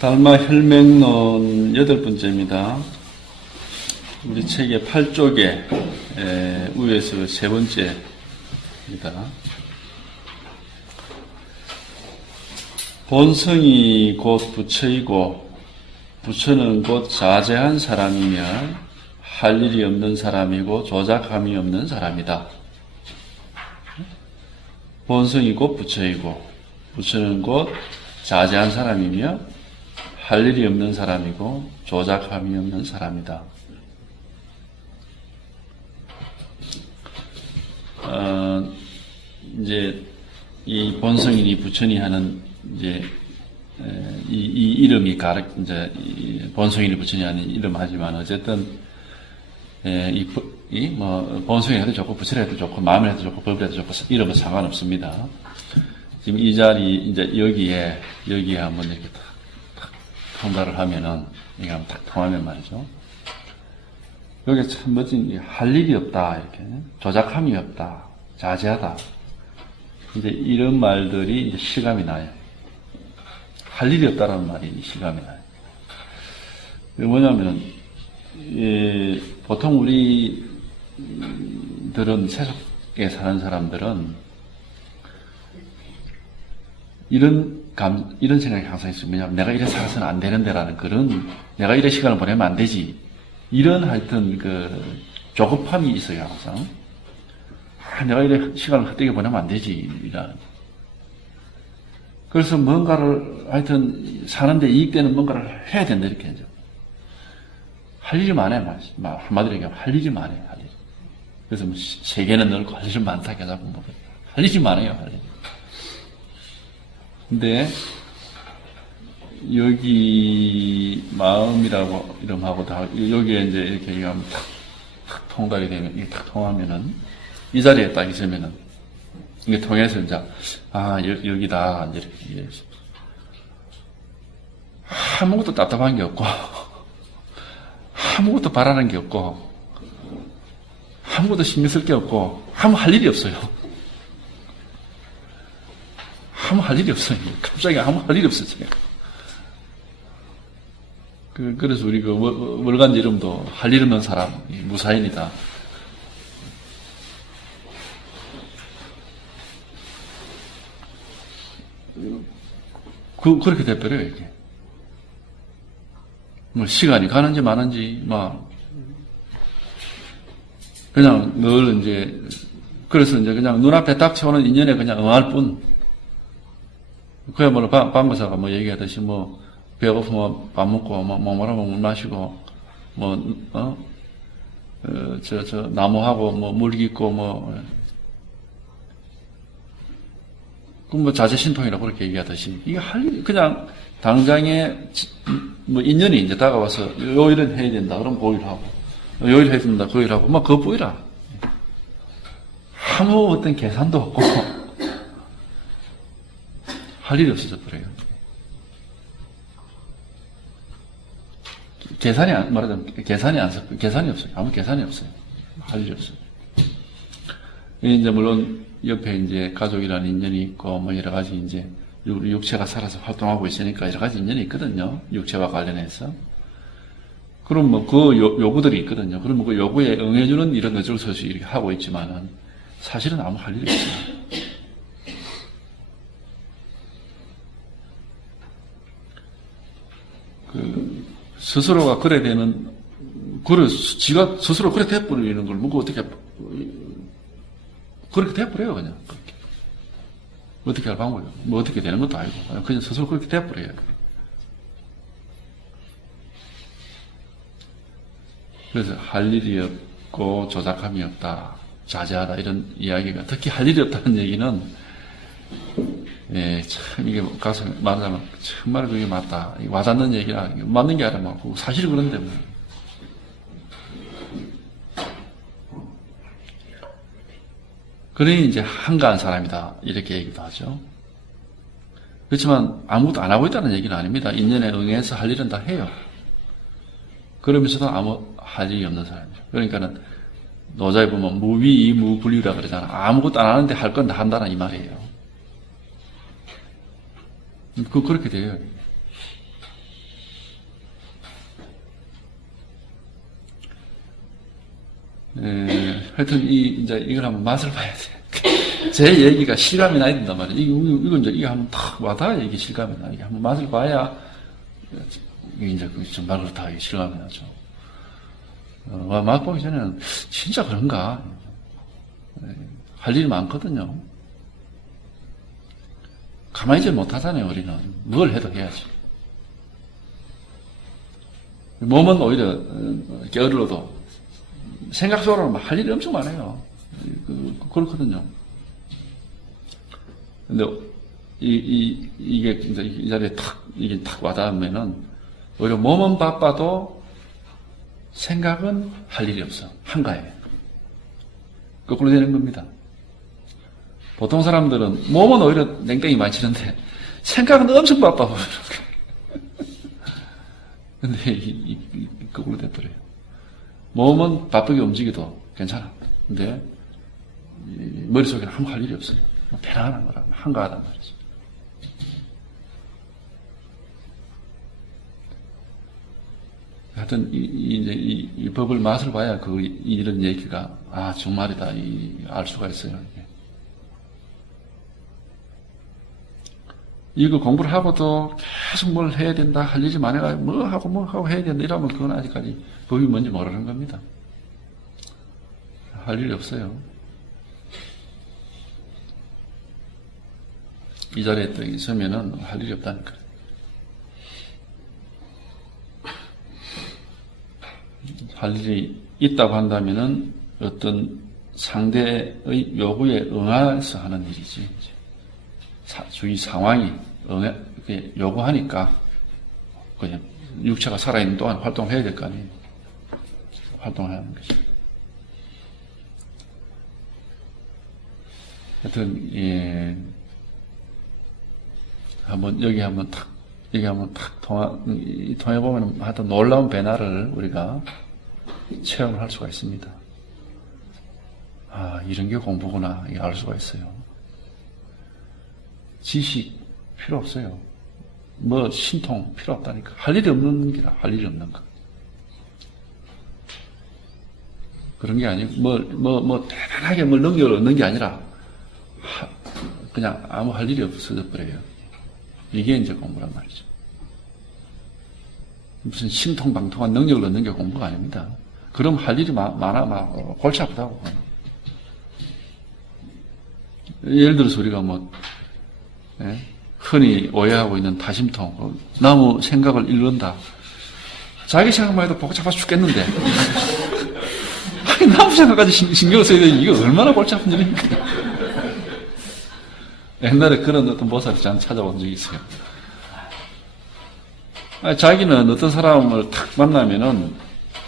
달마 혈맹론 8번째입니다. 우리 책의 8쪽에 위에서 세 번째입니다. 본성이 곧 부처이고 부처는 곧 자제한 사람이며 할 일이 없는 사람이고 조작함이 없는 사람이다. 본성이 곧 부처이고 부처는 곧 자제한 사람이며 할 일이 없는 사람이고 조작함이 없는 사람이다. 이제 이 본성이니 부처니 하는 이제 이 이름이 이제 본성이니 부처니 하는 이름하지만 어쨌든 본성이 해도 좋고 부처라 해도 좋고 마음을 해도 좋고 법을 해도 좋고 이름은 상관없습니다. 지금 이 자리 이제 여기에 한번 이렇게 탁 통달을 하면은 이게 한번 탁 통하면 말이죠. 여기 참 멋진 할 일이 없다 이렇게 조작함이 없다 자제하다 이제 이런 말들이 이제 실감이 나요. 할 일이 없다라는 말이 실감이 나요. 그게 뭐냐면은 보통 우리들은 세속에 사는 사람들은 이런 생각이 항상 있어요. 왜냐하면 내가 이래 살아서는 안 되는데라는 그런 내가 이래 시간을 보내면 안 되지. 이런 하여튼 조급함이 있어요, 항상. 내가 이래 시간을 헛되게 보내면 안 되지. 이라는. 그래서 뭔가를 하여튼 사는데 이익되는 뭔가를 해야 된다, 이렇게 하죠. 할 일이 많아요, 한마디로 얘기하면 할 일이 많아요, 할 일. 그래서 뭐 세계는 넓고 할 일이 많다, 계속 뭐. 할 일이 많아요, 할 일. 근데 여기 마음이라고 이름하고 다 여기에 이제 이렇게 얘기하면 탁 통달이 되면 이게 탁 통하면은 이 자리에 딱 있으면은 이게 통해서 이제 여기다 이제 이렇게 아무것도 답답한 게 없고 아무것도 바라는 게 없고 아무것도 신경 쓸 게 없고 아무 할 일이 없어요. 아무 할 일이 없어요. 갑자기 아무 할 일이 없었어요. 그래서 우리 월간 이름도 할 일 없는 사람, 무사인이다. 그렇게 돼버려요, 이게. 뭐, 시간이 가는지 마는지, 그냥 늘 이제, 그래서 이제 그냥 눈앞에 닥쳐오는 인연에 그냥 응할 뿐. 그야말로 방거사가 뭐 얘기하듯이 배고프면 밥 먹고, 목마르면 물 마시고, 나무하고 물 깃고, 자제신통이라고 그렇게 얘기하듯이, 이게 그냥 당장에 인연이 이제 다가와서 요 일은 해야 된다. 그럼 그 일 하고, 요 일 해야 된다. 그 일 하고, 그거 보이라. 아무 어떤 계산도 없고, 할 일이 없어져 버려요. 계산이 없어요. 아무 계산이 없어요. 할 일이 없어요. 이제 물론 옆에 이제 가족이라는 인연이 있고 여러 가지 이제 우리 육체가 살아서 활동하고 있으니까 여러 가지 인연이 있거든요. 육체와 관련해서. 그럼 그 요구들이 있거든요. 그럼 그 요구에 응해주는 이런 어쩔 수 없이 이렇게 하고 있지만은 사실은 아무 할 일이 없어요. 스스로가 그래 되는, 지가 스스로 그래 돼버리는 걸, 어떻게, 그렇게 돼버려요, 그냥. 그렇게. 어떻게 할 방법이, 어떻게 되는 것도 아니고, 그냥 스스로 그렇게 돼버려요. 그래서 할 일이 없고, 조작함이 없다, 자제하다, 이런 이야기가, 특히 할 일이 없다는 얘기는, 참, 이게 가서 말하자면, 정말 그게 맞다. 와닿는 얘기라, 맞는 게 아니라 사실 그런데 그러니 이제 한가한 사람이다. 이렇게 얘기도 하죠. 그렇지만 아무것도 안 하고 있다는 얘기는 아닙니다. 인연에 응해서 할 일은 다 해요. 그러면서도 아무 할 일이 없는 사람이죠. 그러니까는 노자에 보면 무위무불유라 그러잖아. 아무것도 안 하는데 할 건 다 한다는 이 말이에요. 그렇게 돼요. 하여튼 이제 이걸 한번 맛을 봐야 돼. 제 얘기가 실감이 나야 된단 말이에요. 이건 이제 이게 한번 탁 와닿아야 이게 실감이 나. 이게 한번 맛을 봐야 이게 이제 말 그렇다 이게 실감이 나죠. 맛보기 전에는 진짜 그런가? 할 일이 많거든요. 가만히 있지 못하잖아요, 우리는. 뭘 해도 해야지. 몸은 오히려 게을러도 생각 속으로는 할 일이 엄청 많아요. 그렇거든요. 근데 이게 이제 이 자리에 이게 탁 와닿으면은 오히려 몸은 바빠도 생각은 할 일이 없어. 한가해. 거꾸로 되는 겁니다. 보통 사람들은 몸은 오히려 냉땡이 많이 치는데 생각은 엄청 바빠 보여요. 근데 거꾸로 돼버려요. 몸은 바쁘게 움직여도 괜찮아. 근데 머릿속에는 아무 할 일이 없어요. 편안한 거라 한가하단 말이죠. 하여튼 이제 이 법을 맛을 봐야 이런 얘기가 정말이다 알 수가 있어요. 이거 공부를 하고도 계속 뭘 해야 된다, 할 일이 많아가지고 뭐 하고 해야 된다 이러면 그건 아직까지 법이 뭔지 모르는 겁니다. 할 일이 없어요. 이 자리에 또 있으면은 할 일이 없다니까. 할 일이 있다고 한다면은 어떤 상대의 요구에 응해서 하는 일이지. 주위 상황이 요구하니까 그냥 육체가 살아있는 동안 활동해야 될 거 아니에요. 활동해야 하는 것이. 하여튼 여기 한번 탁 통해보면 하여튼 놀라운 변화를 우리가 체험을 할 수가 있습니다. 이런 게 공부구나, 이게 알 수가 있어요. 지식 필요 없어요. 신통 필요 없다니까. 할 일이 없는 게라, 할 일이 없는 거. 그런 게 아니고, 대단하게 능력을 얻는 게 아니라, 그냥 아무 할 일이 없어져 버려요. 이게 이제 공부란 말이죠. 무슨 신통방통한 능력을 얻는 게 공부가 아닙니다. 그럼 할 일이 많아, 골치 아프다고. 예를 들어서 우리가 흔히 오해하고 있는 다심통, 나무 생각을 잃는다. 자기 생각만 해도 복잡해서 죽겠는데. 나무 생각까지 신경을 써야 되니 이게 얼마나 골치 아픈 일입니까? 옛날에 그런 어떤 보살을 저는 찾아본 적이 있어요. 자기는 어떤 사람을 탁 만나면은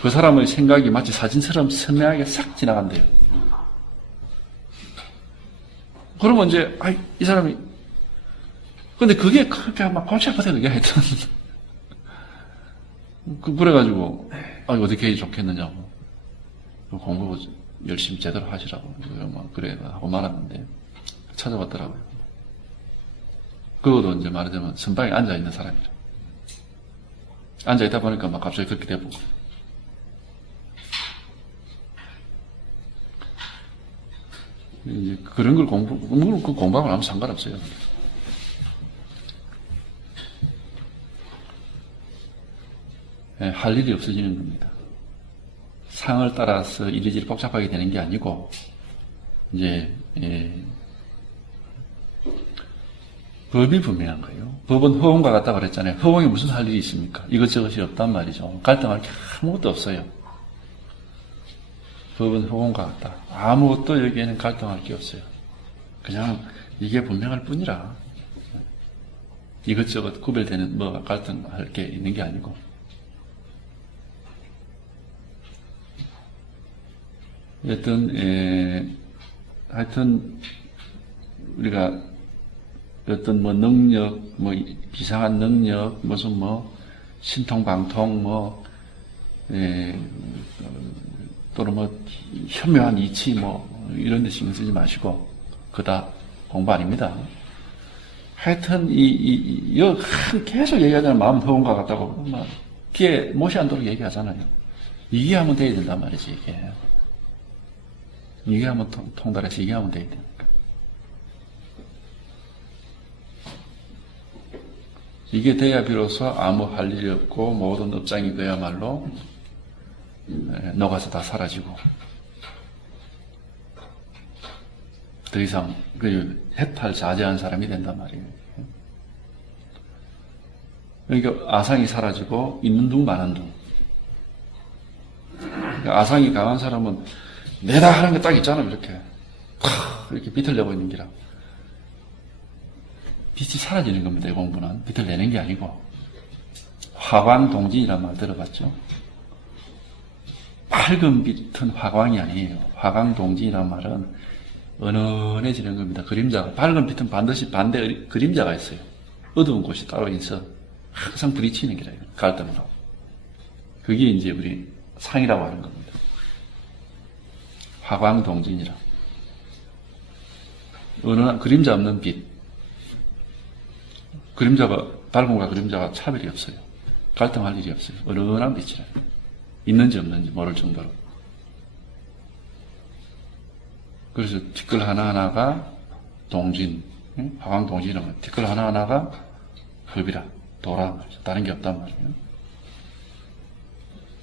그 사람의 생각이 마치 사진처럼 선명하게 싹 지나간대요. 그러면 이제, 이 사람이, 근데 그게 그렇게 막 골치 아프다, 그게 하여튼. 그래가지고, 어떻게 해야 좋겠느냐고. 공부 열심히 제대로 하시라고. 그래, 하고 말았는데, 찾아봤더라고요. 그것도 이제 말하자면 선방에 앉아있는 사람이라. 앉아있다 보니까 막 갑자기 그렇게 돼보고. 이제 그런 걸 공부하고 아무 상관없어요. 할 일이 없어지는 겁니다. 상을 따라서 이리저리 복잡하게 되는 게 아니고, 이제, 법이 분명한 거예요. 법은 허공과 같다고 그랬잖아요. 허공에 무슨 할 일이 있습니까? 이것저것이 없단 말이죠. 갈등할 게 아무것도 없어요. 법은 허공과 같다. 아무것도 여기에는 갈등할 게 없어요. 그냥 이게 분명할 뿐이라. 이것저것 구별되는 갈등할 게 있는 게 아니고. 하여튼 우리가 어떤 능력, 비상한 능력, 무슨 신통방통, 또는 현묘한 이치, 이런 데 신경 쓰지 마시고, 그다 공부 아닙니다. 하여튼, 계속 얘기하잖아요. 마음 허공과 같다고. 귀에 못이 안 도록 얘기하잖아요. 이게 하면 돼야 된단 말이지, 이게. 이게 한번 통달해서 이게 한번 돼야 돼. 이게 돼야 비로소 아무 할 일이 없고 모든 업장이 그야말로 녹아서 다 사라지고 더 이상 그 해탈자제한 사람이 된단 말이에요. 그러니까 아상이 사라지고 있는 둥 마는 둥. 그러니까 아상이 강한 사람은 내다 하는 게 딱 있잖아요. 이렇게 빛을 내고 있는 기라. 빛이 사라지는 겁니다. 이 공부는 빛을 내는 게 아니고 화광동진이라는 말 들어봤죠? 밝은 빛은 화광이 아니에요. 화광동진이라는 말은 은은해지는 겁니다. 그림자가 밝은 빛은 반드시 반대 그림자가 있어요. 어두운 곳이 따로 있어 항상 부딪히는 게라요. 갈등을 하고 그게 이제 우리 상이라고 하는 겁니다. 화광동진이라 은은한 그림자 없는 빛. 그림자가 밝음과 그림자가 차별이 없어요. 갈등할 일이 없어요. 은은한 빛이라 있는지 없는지 모를 정도로. 그래서 티끌 하나하나가 동진, 화광동진이라고 티끌 하나하나가 흡이라, 도라, 다른 게 없단 말이에요.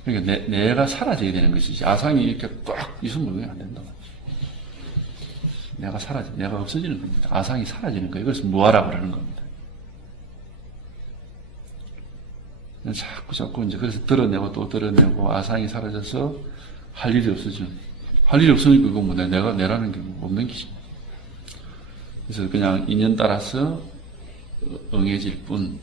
그러니까 내가 사라져야 되는 것이지 아상이 이렇게 꽉 있으면 그게 안 된다. 내가 내가 없어지는 겁니다. 아상이 사라지는 거예요. 그래서 무아라고 그러는 겁니다. 자꾸 이제 그래서 드러내고 또 드러내고 아상이 사라져서 할 일이 없어져. 할 일이 없으니까 그거 뭐 내라는 게 없는 기지. 그래서 그냥 인연 따라서 응해질 뿐.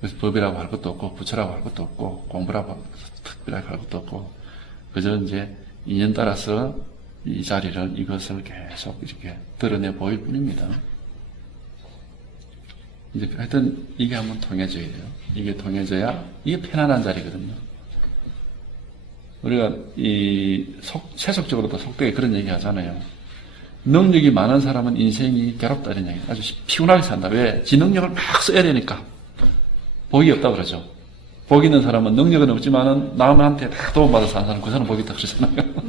그래서 법이라고 할 것도 없고 부처라고 할 것도 없고 공부라고 특별하게 할 것도 없고 그저 이제 인연 따라서 이 자리를 이것을 계속 이렇게 드러내 보일 뿐입니다. 이제 하여튼 이게 한번 통해져야 돼요. 이게 통해져야 이게 편안한 자리거든요. 우리가 세속적으로도 속되게 그런 얘기 하잖아요. 능력이 많은 사람은 인생이 괴롭다 이런 얘기. 아주 피곤하게 산다. 왜? 지 능력을 막 써야 되니까. 복이 없다 그러죠. 복 있는 사람은 능력은 없지만은 남한테 다 도움받아서 사는 사람 그 사람 복이 있다 그러잖아요.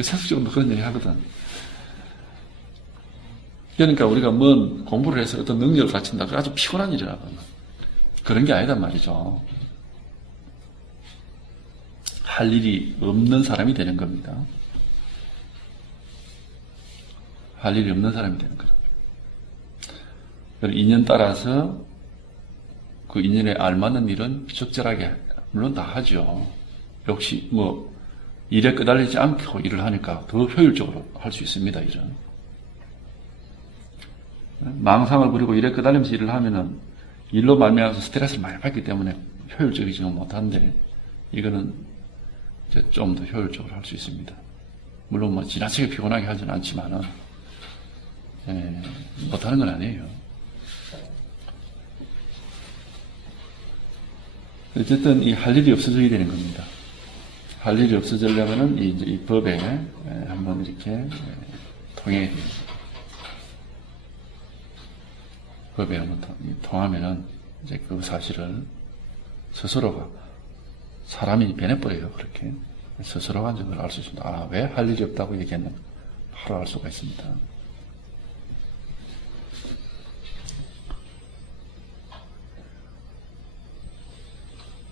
세속적으로도 그런 얘기 하거든. 그러니까 우리가 뭔 공부를 해서 어떤 능력을 갖춘다. 아주 피곤한 일이라고. 그런 게 아니단 말이죠. 할 일이 없는 사람이 되는 겁니다. 할 일이 없는 사람이 되는 거죠. 인연 따라서 그 인연에 알맞는 일은 적절하게 물론 다 하죠. 역시 일에 끄달리지 않고 일을 하니까 더 효율적으로 할 수 있습니다. 일은. 망상을 부리고 일에 끄달리면서 일을 하면은 일로 말미암아서 스트레스를 많이 받기 때문에 효율적이지 못한데 이거는 이제 좀 더 효율적으로 할 수 있습니다. 물론 지나치게 피곤하게 하지는 않지만은 못하는 건 아니에요. 어쨌든 이 할 일이 없어져야 되는 겁니다. 할 일이 없어지려면은 이 법에 한번 이렇게 통해야 돼요. 법에 한번 통하면은 이제 그 사실을 스스로가 사람이 변해버려요. 그렇게 스스로가 이제 그걸 알 수 있습니다. 아, 왜 할 일이 없다고 얘기했나? 바로 알 수가 있습니다.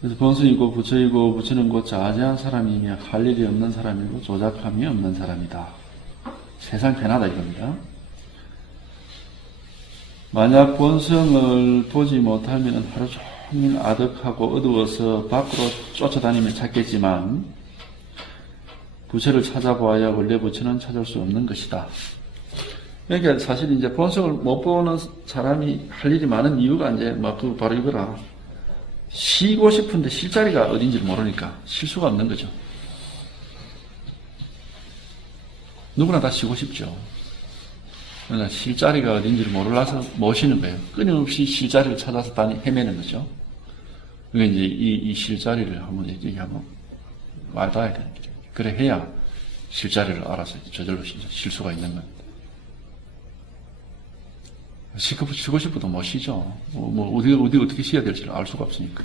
그래서 본수이고 부처이고 부처는 곧 자제한 사람이며 할 일이 없는 사람이고 조작함이 없는 사람이다. 세상 편하다 이겁니다. 만약 본성을 보지 못하면 하루 종일 아득하고 어두워서 밖으로 쫓아다니며 찾겠지만 부처를 찾아보아야 원래 부처는 찾을 수 없는 것이다. 그러니까 사실 이제 본성을 못 보는 사람이 할 일이 많은 이유가 이제 바로 이거라. 쉬고 싶은데 쉴 자리가 어딘지를 모르니까 쉴 수가 없는 거죠. 누구나 다 쉬고 싶죠. 그러나 쉴 자리가 어딘지를 몰라서 못 쉬는 거예요. 끊임없이 쉴 자리를 찾아서 헤매는 거죠. 그러니까 이제 이 쉴 자리를 한번 얘기하면 와닿아야 되는 거죠. 그래 해야 쉴 자리를 알아서 저절로 쉴 수가 있는 겁니다. 쉬고 싶어도 못 쉬죠. 어떻게 쉬어야 될지를 알 수가 없으니까.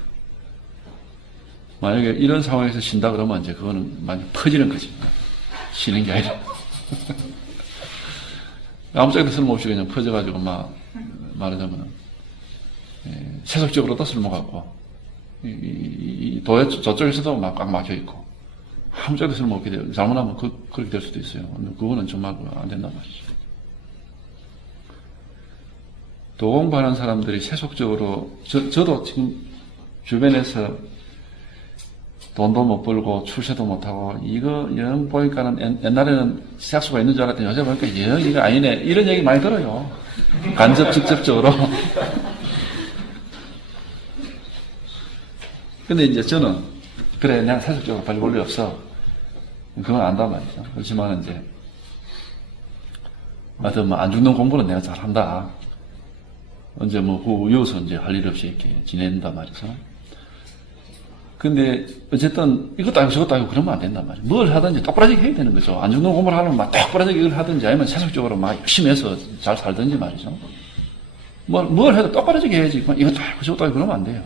만약에 이런 상황에서 쉰다 그러면 이제 그거는 많이 퍼지는 거지. 쉬는 게 아니라. 아무짝에도 쓸모없이 그냥 퍼져가지고 말하자면, 세속적으로도 쓸모같고, 도에 저쪽에서도 막 꽉 막혀있고, 아무짝에도 쓸모없게 돼요. 잘못하면 그렇게 될 수도 있어요. 그거는 정말 안 된단 말이죠. 도 공부하는 사람들이 세속적으로, 저도 지금 주변에서 돈도 못 벌고 출세도 못하고 이거 영 보니까는 옛날에는 시작수가 있는 줄 알았더니 요새 보니까 영 이거 아니네 이런 얘기 많이 들어요. 간접 직접적으로. 근데 이제 저는 그래 내가 세속적으로 별 볼일 없어 그건 안단 말이죠. 그렇지만 이제 하여튼 안 죽는 공부는 내가 잘한다. 언제 이어서 이제 할 일 없이 이렇게 지낸단 말이죠. 근데 어쨌든 이것도 아니고 저것도 아니고 그러면 안 된단 말이에요. 뭘 하든지 똑부러지게 해야 되는 거죠. 안 죽는 공부를 하려면 막 똑부러지게 이걸 하든지 아니면 세속적으로 막 열심히 해서 잘 살든지 말이죠. 뭘 해도 똑부러지게 해야지. 이것도 아니고 저것도 아니고 그러면 안 돼요.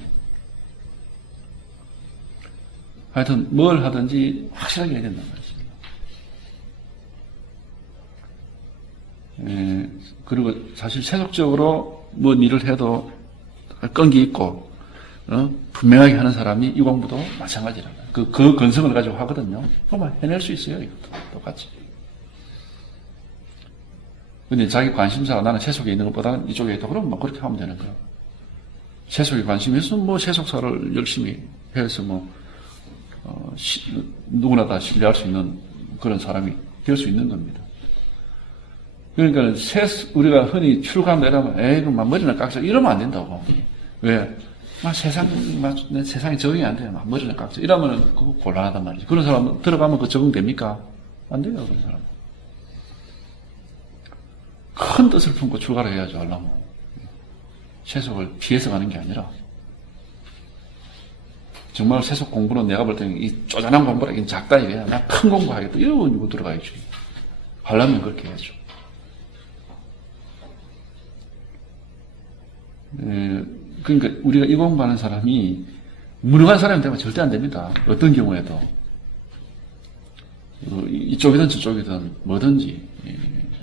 하여튼 뭘 하든지 확실하게 해야 된단 말이죠. 그리고 사실 세속적으로 뭔 일을 해도 끈기 있고 분명하게 하는 사람이 이 공부도 마찬가지라고요. 그 근성을 가지고 하거든요. 그만 해낼 수 있어요. 이것도 똑같이. 근데 자기 관심사가 나는 세속에 있는 것보다는 이쪽에 있다. 그러면 그렇게 하면 되는 거예요. 세속에 관심이 있으면 세속사를 열심히 해서 누구나 다 신뢰할 수 있는 그런 사람이 될 수 있는 겁니다. 그러니까 우리가 흔히 출가한다 이러면 에이 머리나 깎자 이러면 안 된다고. 왜? 세상에 적응이 안 돼요. 머리나 깎자 이러면 그거 곤란하단 말이죠. 그런 사람 들어가면 그 적응됩니까? 안 돼요. 그런 사람은. 큰 뜻을 품고 출가를 해야죠. 하려면. 세속을 피해서 가는 게 아니라 정말 세속 공부는 내가 볼 때는 이 쪼잔한 공부라 이건 작다 이거야. 나 큰 공부하겠다. 이러고 들어가야죠. 하려면 그렇게 해야죠. 그러니까 우리가 이 공부하는 사람이 무능한 사람이 되면 절대 안 됩니다. 어떤 경우에도. 이쪽이든 저쪽이든 뭐든지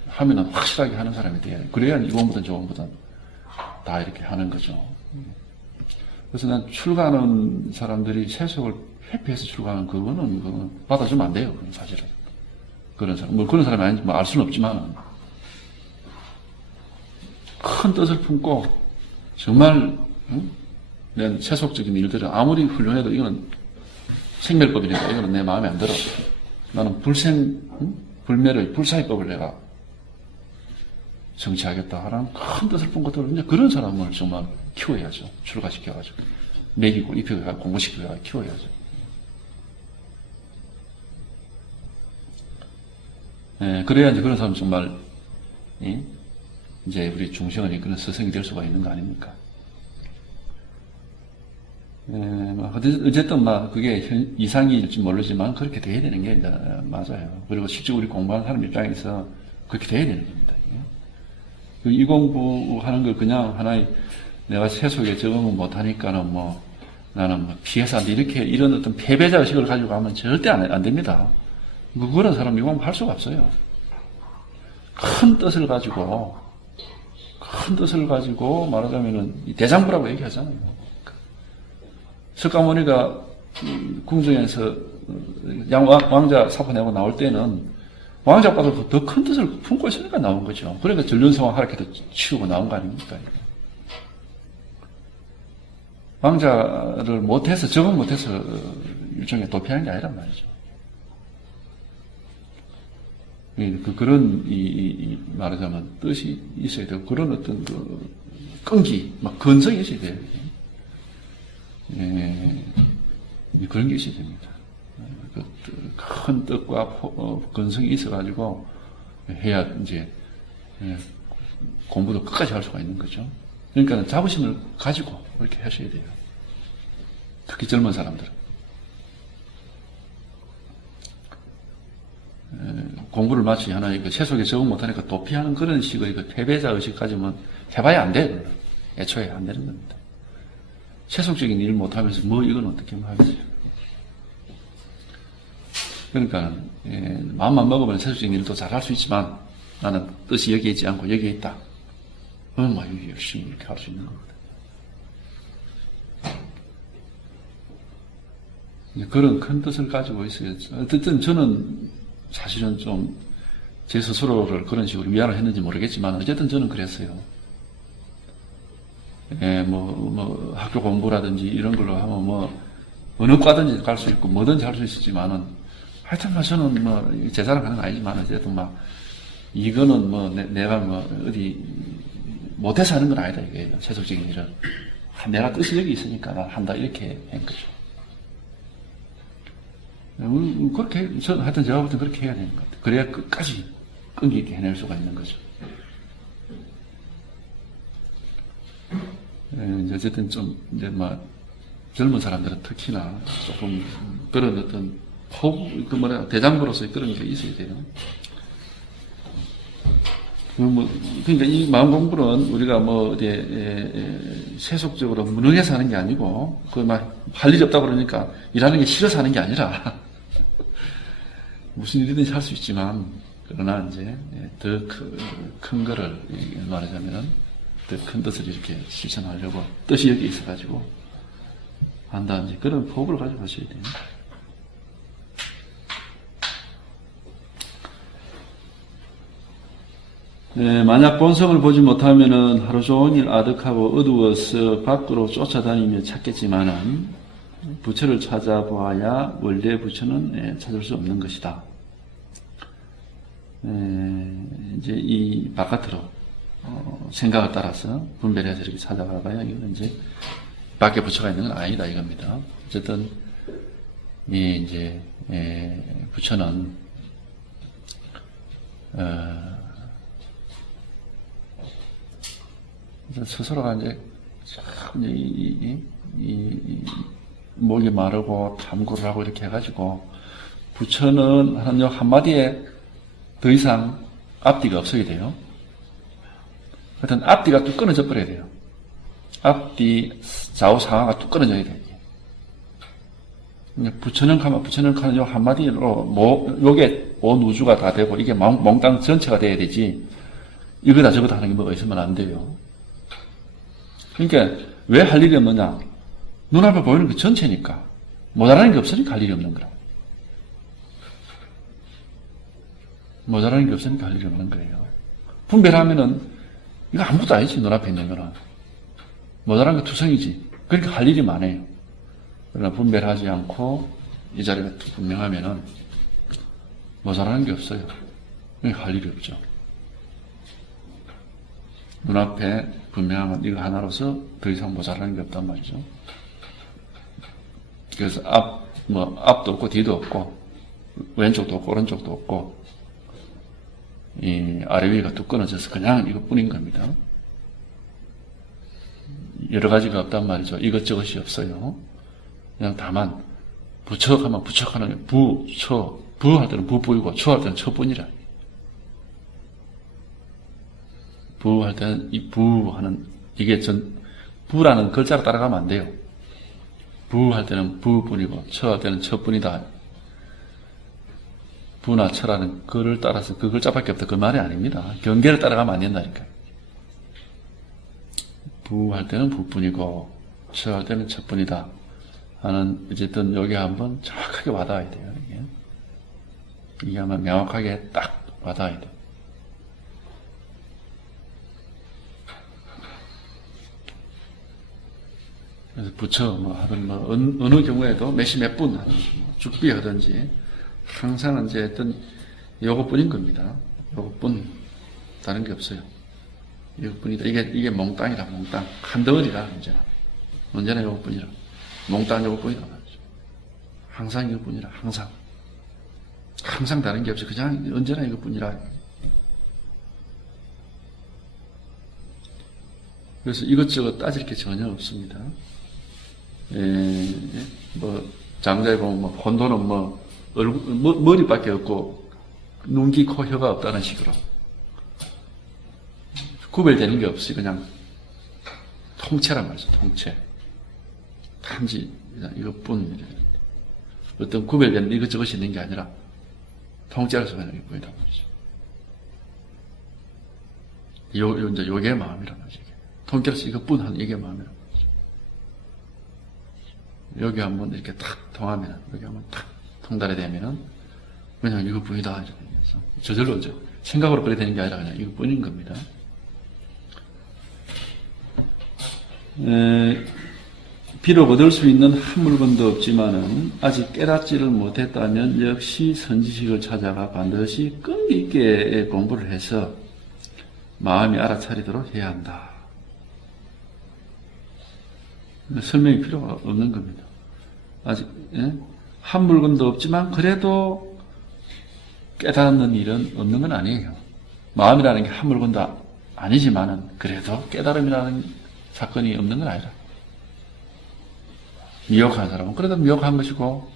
하면은 확실하게 하는 사람이 돼야 돼요. 그래야 이 공부든 저 공부든 다 이렇게 하는 거죠. 그래서 난 출가하는 사람들이 세속을 회피해서 출가하는 그거는 받아주면 안 돼요. 그건 사실은. 그런 사람, 그런 사람이 아닌지 알 수는 없지만 큰 뜻을 품고 정말 내 세속적인 일들은 아무리 훌륭해도 이거는 생멸법이니까 이거는 내 마음에 안 들어. 나는 불멸의 불사의법을 내가 정치하겠다 하는 큰 뜻을 품고 들어오는데 그런 사람을 정말 키워야죠. 출가시켜가지고 먹이고 입혀가지고 공부시켜가지고 키워야죠. 그래야 이제 그런 사람 정말 이제 우리 중생을 이끄는 스승이 될 수가 있는 거 아닙니까? 어쨌든 그게 이상일지 모르지만 그렇게 돼야 되는 게 이제 맞아요. 그리고 실제 우리 공부하는 사람 입장에서 그렇게 돼야 되는 겁니다. 이 공부하는 걸 그냥 하나의 내가 세속에 적응을 못하니까는 나는 피해서 안 돼. 이런 어떤 패배자 의식을 가지고 가면 절대 안 됩니다. 그런 사람 이 공부할 수가 없어요. 큰 뜻을 가지고 말하자면은 대장부라고 얘기하잖아요. 석가모니가 궁중에서 왕자 사포 내고 나올 때는 왕자보다 더 큰 뜻을 품고 있으니까 나온 거죠. 그러니까 전륜성왕 하락해도 치우고 나온 거 아닙니까? 왕자를 못해서, 적응 못해서 일종의 도피하는 게 아니란 말이죠. 그런, 말하자면 뜻이 있어야 되고, 그런 어떤 끈기, 근성이 있어야 돼요. 그런 게 있어야 됩니다. 큰 뜻과 근성이 있어가지고 해야 이제 공부도 끝까지 할 수가 있는 거죠. 그러니까 자부심을 가지고 그렇게 하셔야 돼요. 특히 젊은 사람들은. 공부를 마치 하나의 세속에 적응 못하니까 도피하는 그런 식의 패배자 의식 가지면 해봐야 안 돼요. 애초에 안 되는 겁니다. 세속적인 일을 못하면서 이건 어떻게 하겠어요. 그러니까 마음만 먹으면 세속적인 일도 잘 할 수 있지만 나는 뜻이 여기에 있지 않고 여기에 있다. 막 열심히 이렇게 할 수 있는 거거든. 그런 큰 뜻을 가지고 있어요. 어쨌든 저는 사실은 좀 제 스스로를 그런 식으로 위안을 했는지 모르겠지만 어쨌든 저는 그랬어요. 학교 공부라든지 이런 걸로 하면 어느 과든지 갈 수 있고 뭐든지 할 수 있었지만은 하여튼 저는 제 자랑하는 건 아니지만 어쨌든 이거는 내가 어디 못해서 하는 건 아니다 이게 세속적인 일을 내가 뜻이 여기 있으니까 난 한다 이렇게 한 거죠. 그렇게 하여튼 제가 볼 때 그렇게 해야 되는 것 같아요. 그래야 끝까지 끈기 있게 해낼 수가 있는 거죠. 어쨌든 좀 이제 젊은 사람들은 특히나 조금 그런 어떤 대장부로서의 그런 게 있어야 돼요. 그러니까 이 마음 공부는 우리가 세속적으로 무능해서 하는 게 아니고, 할 일이 없다 그러니까 일하는 게 싫어서 하는 게 아니라, 무슨 일이든지 할 수 있지만, 그러나 이제 더 큰 거를 말하자면, 더 큰 뜻을 이렇게 실천하려고, 뜻이 여기 있어가지고, 한다, 이제 그런 포부를 가지고 하셔야 돼요. 만약 본성을 보지 못하면은 하루 종일 아득하고 어두워서 밖으로 쫓아다니며 찾겠지만은 부처를 찾아보아야 원래 부처는 찾을 수 없는 것이다. 이제 이 바깥으로 생각을 따라서 분별해서 이렇게 찾아가봐야 이거는 이제 밖에 부처가 있는 건 아니다 이겁니다. 어쨌든 이제 부처는 스스로가 이제 목이 마르고 탐구를 하고 이렇게 해가지고 부처는 한 한마디에 더 이상 앞뒤가 없어야 돼요. 하여튼 앞뒤가 뚝 끊어져 버려야 돼요. 앞뒤 좌우 상하가 뚝 끊어져야 돼요. 부처는 요 한마디로 요게 온 우주가 다 되고 이게 몽땅 전체가 돼야 되지 이거다 저거다 하는 게 뭐가 있으면 안 돼요. 그러니까 왜 할 일이 없느냐? 눈앞에 보이는 그 전체니까. 모자라는 게 없으니까 할 일이 없는 거라. 모자라는 게 없으니까 할 일이 없는 거예요. 분별하면은 이거 아무것도 아니지 눈앞에 있는 거는. 모자란 게 투성이지. 그러니까 할 일이 많아요. 그러나 분별하지 않고 이 자리가 분명하면은 모자라는 게 없어요. 할 일이 없죠. 눈앞에 분명하면 이거 하나로서 더 이상 모자라는 게 없단 말이죠. 그래서 앞도 없고 뒤도 없고 왼쪽도 없고 오른쪽도 없고 이 아래 위가 뚝 끊어져서 그냥 이것뿐인 겁니다. 여러 가지가 없단 말이죠. 이것저것이 없어요. 그냥 다만 부척하면 부척하는 게 부할 때는 부뿐이고 처할 때는 처뿐이라. 부할 때는 이 부하는 이게 부라는 글자가 따라가면 안 돼요. 부할 때는 부뿐이고 처할 때는 처뿐이다. 부나 처라는 글을 따라서 그 글자밖에 없다. 그 말이 아닙니다. 경계를 따라가면 안 된다니까. 부할 때는 부뿐이고 처할 때는 처뿐이다 하는 어쨌든 여기 한번 정확하게 와닿아야 돼요. 이게 아마 명확하게 딱 와닿아야 돼요. 그래서 부처 하든 어느 경우에도 몇시 몇 분 죽비 하든지 항상 이제 어떤 요것뿐인 겁니다. 요것뿐 다른 게 없어요. 이것뿐이다. 이게 몽땅이라 몽땅 한 덩어리라 언제나 요것뿐이라 몽땅 요것뿐이라 말이죠. 항상 이것뿐이라 항상 다른 게 없이 그냥 언제나 이것뿐이라. 그래서 이것저것 따질 게 전혀 없습니다. 장자에 보면 혼돈은 머리밖에 없고 눈, 귀, 코, 혀가 없다는 식으로 구별되는 게 없이 그냥 통째란 말이죠. 통째 단지 그냥 이것뿐. 어떤 구별된 이것저것이 있는 게 아니라 통째로서 그냥 보인단 말이죠. 이제 요게 마음이란 말이죠. 통째로서 이것뿐 한 이게 마음이란 말이죠. 여기 한번 이렇게 탁 통하면, 여기 한번 탁 통달이 되면은, 그냥 이것뿐이다. 이러면서 저절로 생각으로 그래 되는 게 아니라 그냥 이것뿐인 겁니다. 비록 얻을 수 있는 한 물건도 없지만은 아직 깨닫지를 못했다면 역시 선지식을 찾아가 반드시 끈기 있게 공부를 해서 마음이 알아차리도록 해야 한다. 설명이 필요가 없는 겁니다. 아직 한 물건도 없지만 그래도 깨닫는 일은 없는 건 아니에요. 마음이라는 게 한 물건도 아니지만은 그래도 깨달음이라는 사건이 없는 건 아니라. 미혹하는 사람은 그래도 미혹한 것이고,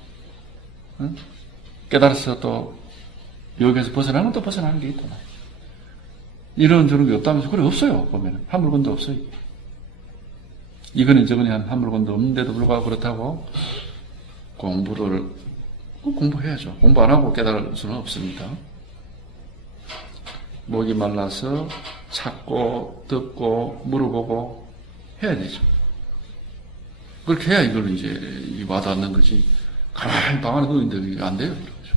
깨달아서 또 미혹에서 벗어나면 또 벗어나는 게 있구나. 이런 저런 게 없다면서 그래 없어요. 보면은 한 물건도 없어요. 이거는 저거는 한 물건도 없는데도 불구하고 그렇다고 공부해야죠. 공부 안 하고 깨달을 수는 없습니다. 목이 말라서 찾고 듣고 물어보고 해야 되죠. 그렇게 해야 이걸 이제 와닿는 거지. 가만히 방 안에 누워있는데 안 돼요. 이러죠.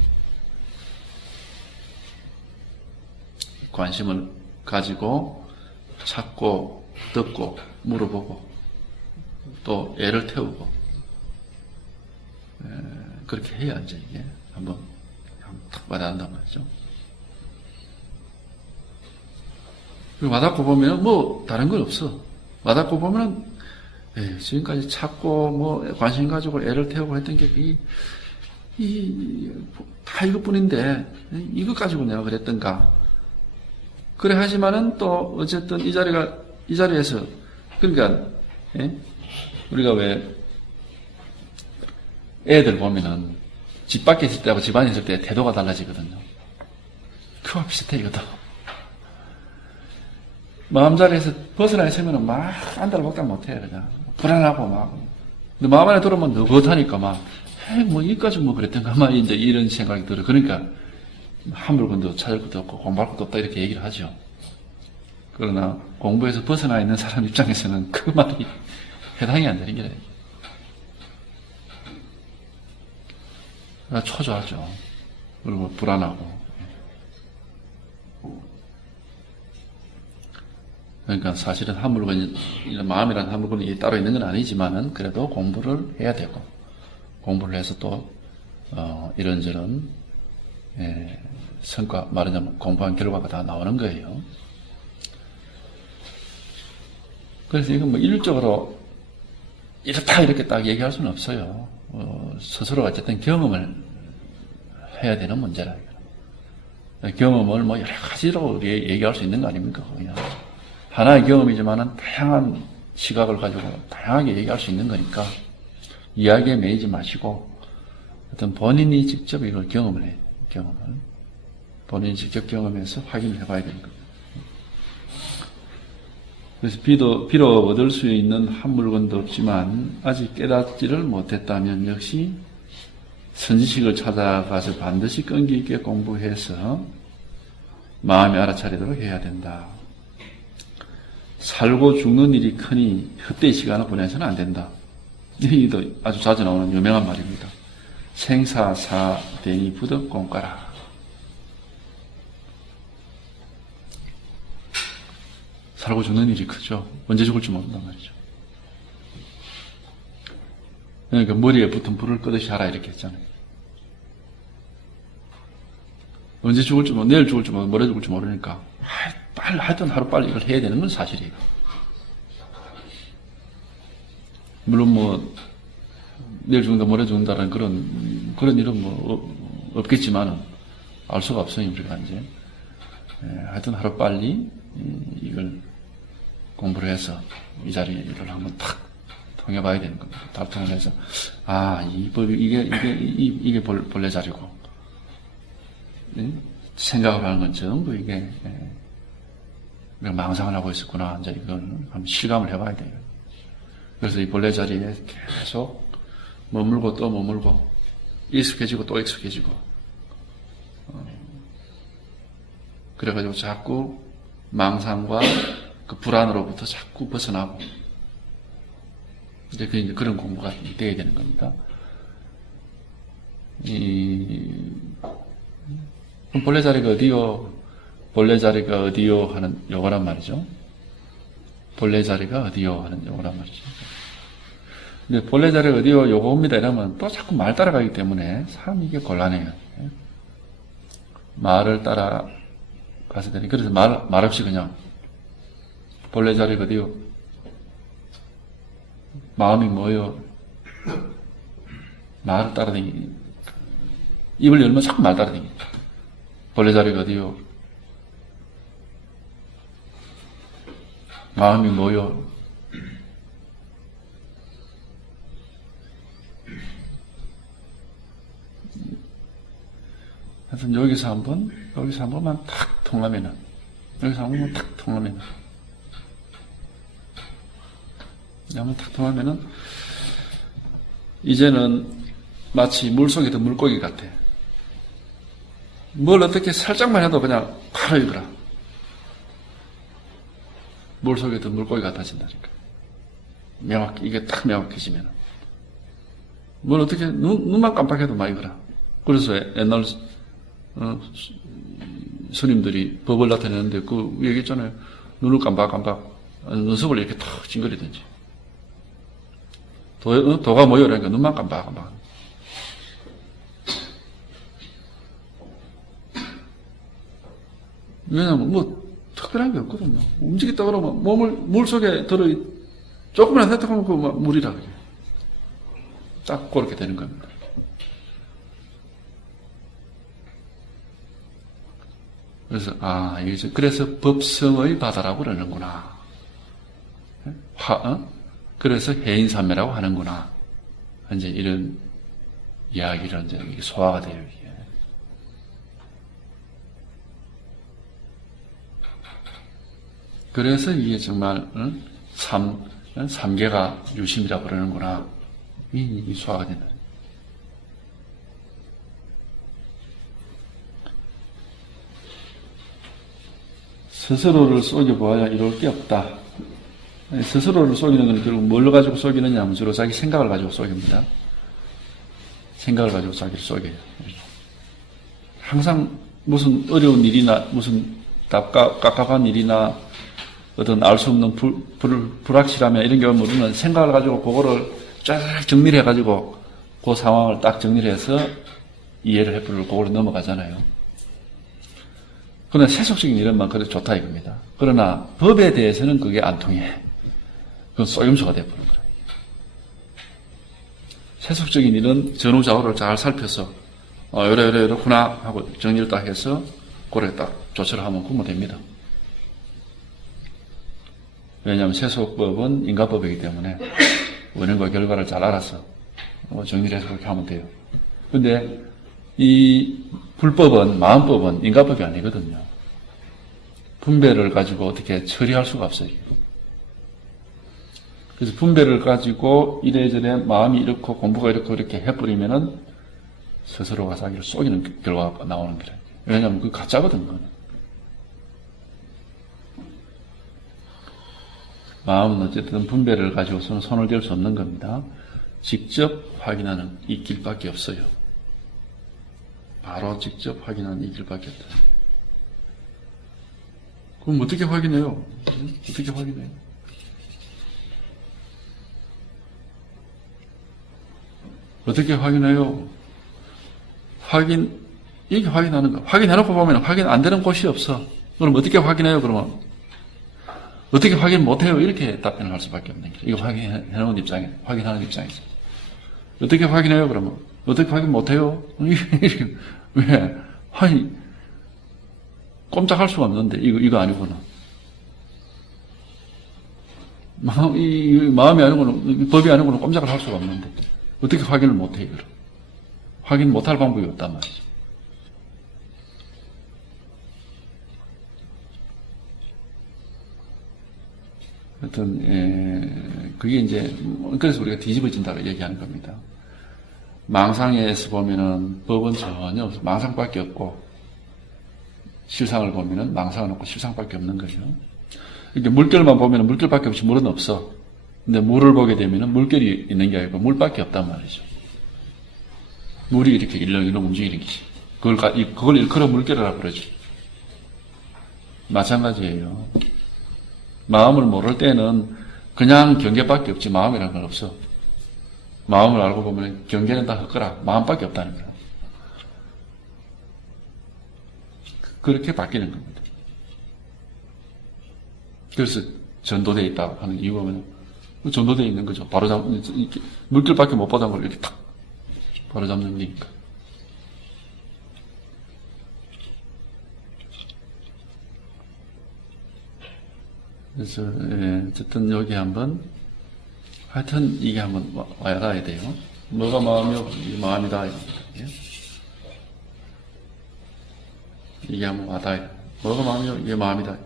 관심을 가지고 찾고 듣고 물어보고 또 애를 태우고 그렇게 해야 이제 이게 한번 탁 와닿는단 말이죠. 그리고 와닿고 보면 뭐 다른 건 없어. 와닿고 보면은 지금까지 찾고 뭐 관심 가지고 애를 태우고 했던 게 다 이것뿐인데 이것 가지고 내가 그랬던가. 그래 하지만은 또 어쨌든 이 자리에서 그러니까 우리가 왜 애들 보면은 집 밖에 있을 때하고 집 안에 있을 때 태도가 달라지거든요. 그와 비슷해 이것도. 마음자리에서 벗어나 있으면 막 안달복달 못해요. 그냥 불안하고 막. 근데 마음 안에 들어오면 느긋하니까 막 뭐 이까지 뭐 그랬던가 막 이제 이런 생각이 들어. 그러니까 한 물건도 찾을 것도 없고 공부할 것도 없다 이렇게 얘기를 하죠. 그러나 공부에서 벗어나 있는 사람 입장에서는 그 말이 해당이 안 되는 게 초조하죠. 그리고 불안하고. 그러니까 사실은 한 물건이, 마음이라는 한 물건이 따로 있는 건 아니지만은 그래도 공부를 해야 되고, 공부를 해서 또, 이런저런, 성과, 말하자면 공부한 결과가 다 나오는 거예요. 그래서 이건 뭐 일률적으로 이렇다 이렇게 딱 얘기할 수는 없어요. 스스로가 어쨌든 경험을 해야 되는 문제라. 경험을 뭐 여러 가지로 얘기할 수 있는 거 아닙니까? 그냥. 하나의 경험이지만은 다양한 시각을 가지고 다양하게 얘기할 수 있는 거니까 이야기에 매이지 마시고 어떤 본인이 직접 이걸 경험을 해요. 경험을. 본인이 직접 경험해서 확인을 해봐야 되는 겁니다. 그래서 비록 얻을 수 있는 한 물건도 없지만 아직 깨닫지를 못했다면 역시 선지식을 찾아가서 반드시 끈기 있게 공부해서 마음이 알아차리도록 해야 된다. 살고 죽는 일이 크니 헛되이 시간을 보내서는 안 된다. 이도 아주 자주 나오는 유명한 말입니다. 생사사대니 부득공가라. 살고 죽는 일이 크죠. 언제 죽을지 모른단 말이죠. 그러니까 머리에 붙은 불을 끄듯이 하라 이렇게 했잖아요. 언제 죽을지 내일 죽을지 모레 죽을지 모르니까 하여튼 하루빨리 이걸 해야 되는 건 사실이에요. 물론 뭐 내일 죽는다 모레 죽는다라는 그런 일은 뭐 없겠지만은 알 수가 없어요. 우리가 이제 하여튼 하루빨리 이걸 공부를 해서 이 자리를 한번 탁 통해봐야 되는 겁니다. 답통을 해서 이 법이 이게 본래 자리고 생각을 하는 건 전부 이게 우리가 망상을 하고 있었구나. 이제 이걸 한번 실감을 해봐야 돼요. 그래서 이 본래 자리에 계속 머물고 또 머물고 익숙해지고 또 익숙해지고, 그래가지고 자꾸 망상과 그 불안으로부터 자꾸 벗어나고, 이제 그런 공부가 돼야 되는 겁니다. 그럼 본래 자리가 어디요? 본래 자리가 어디요? 하는 요거란 말이죠. 본래 자리가 어디요? 하는 요거란 말이죠. 근데 본래 자리가 어디요? 요겁니다. 이러면 또 자꾸 말 따라가기 때문에 참 이게 곤란해요. 말을 따라가서 되니. 그래서 말 없이 그냥 본래 자리가 어디요? 마음이 뭐요? 말을 따라다니기. 입을 열면 자꾸 말 따라다니기. 본래 자리가 어디요? 마음이 뭐요? 하여튼 여기서 한 번만 탁 통하면은, 한번 탁 통하면은, 이제는 마치 물속에 든 물고기 같아. 뭘 어떻게 살짝만 해도 그냥 바로 이거라. 물속에 든 물고기 같아진다니까. 이게 딱 명확해지면. 뭘 어떻게, 눈만 깜빡해도 막 이거라. 그래서 옛날, 스님들이 법을 나타내는데 그 얘기했잖아요. 눈을 깜빡, 눈썹을 이렇게 탁 찡그리든지. 도가 뭐요? 그러니까 눈만 깜빡. 왜냐면 특별한 게 없거든요. 움직였다 그러면 몸을 물속에 조금이라도 했다 그러면 그 물이라 그래요. 딱 그렇게 되는 겁니다. 그래서 법성의 바다라고 그러는구나. 그래서 해인산매라고 하는구나. 이제 이런 이야기를 이제 소화가 돼요, 이게. 그래서 이게 정말, 삼계가 유심이라고 그러는구나. 이 소화가 된다. 스스로를 속여보아야 이룰 게 없다. 스스로를 속이는 건 결국 뭘 가지고 속이느냐 하면 주로 자기 생각을 가지고 속입니다. 생각을 가지고 자기를 속여요. 항상 무슨 어려운 일이나 무슨 깝깝한 일이나 어떤 알 수 없는 불확실함이나 이런 경우는 우리는 생각을 가지고 그거를 쫙 정리를 해가지고 그 상황을 딱 정리를 해서 이해를 해버리고 그걸로 넘어가잖아요. 그러나 세속적인 일은만 그래도 좋다 이겁니다. 그러나 법에 대해서는 그게 안 통해. 그건 쏘임수가 되어버린 거예요. 세속적인 일은 전후좌우를 잘 살펴서 이렇구나 하고 정리를 딱 해서 그래 딱 조처를 하면 그러면 됩니다. 왜냐하면 세속법은 인과법이기 때문에 원인과 결과를 잘 알아서 정리를 해서 그렇게 하면 돼요. 근데 이 불법은, 마음법은 인과법이 아니거든요. 분별을 가지고 어떻게 처리할 수가 없어요. 그래서 분별을 가지고 이래저래 마음이 이렇고 공부가 이렇게 해버리면은 스스로가 자기를 속이는 결과가 나오는 거예요. 왜냐하면 그게 가짜거든, 그거는. 마음은 어쨌든 분별을 가지고서는 손을 댈 수 없는 겁니다. 직접 확인하는 이 길밖에 없어요. 바로 직접 확인하는 이 길밖에 없다. 그럼 어떻게 확인해요? 어떻게 확인해요? 어떻게 확인해요? 이게 확인하는 거. 확인해놓고 보면 확인 안 되는 곳이 없어. 그럼 어떻게 확인해요, 그러면? 어떻게 확인 못해요? 이렇게 답변을 할 수밖에 없는 거예요. 이거 확인해놓은 입장에, 확인하는 입장에서. 어떻게 확인해요, 그러면? 어떻게 확인 못해요? 왜? 꼼짝할 수가 없는데, 이거 아니고는. 마음이 아니고는, 법이 아니고는 꼼짝을 할 수가 없는데. 어떻게 확인을 못해, 이거를. 확인 못할 방법이 없단 말이죠. 하여튼, 그게 이제, 그래서 우리가 뒤집어진다고 얘기하는 겁니다. 망상에서 보면은 법은 전혀 없어. 망상밖에 없고, 실상을 보면은 망상은 없고 실상밖에 없는 거예요. 이렇게 물결만 보면은 물결밖에 없이 물은 없어. 근데 물을 보게 되면은 물결이 있는 게 아니고 물밖에 없단 말이죠. 물이 이렇게 일렁일렁 움직이는 거지. 그걸 일컬어 물결이라고 그러죠. 마찬가지예요. 마음을 모를 때는 그냥 경계밖에 없지 마음이라는 건 없어. 마음을 알고 보면 경계는 다 헛거라. 마음밖에 없다는 거야. 그렇게 바뀌는 겁니다. 그래서 전도되어 있다고 하는 이유가 뭐냐. 전도되어 있는 거죠. 바로 물결밖에 못 받은 걸 이렇게 탁 바로 잡는 거니까. 그래서 어쨌든 여기 한번 하여튼 이게 한번 와야 닿아야 돼요. 뭐가 마음이요? 이게 마음이다. 이게 한번 와닿아야 돼요. 뭐가 마음이요? 이게 마음이다.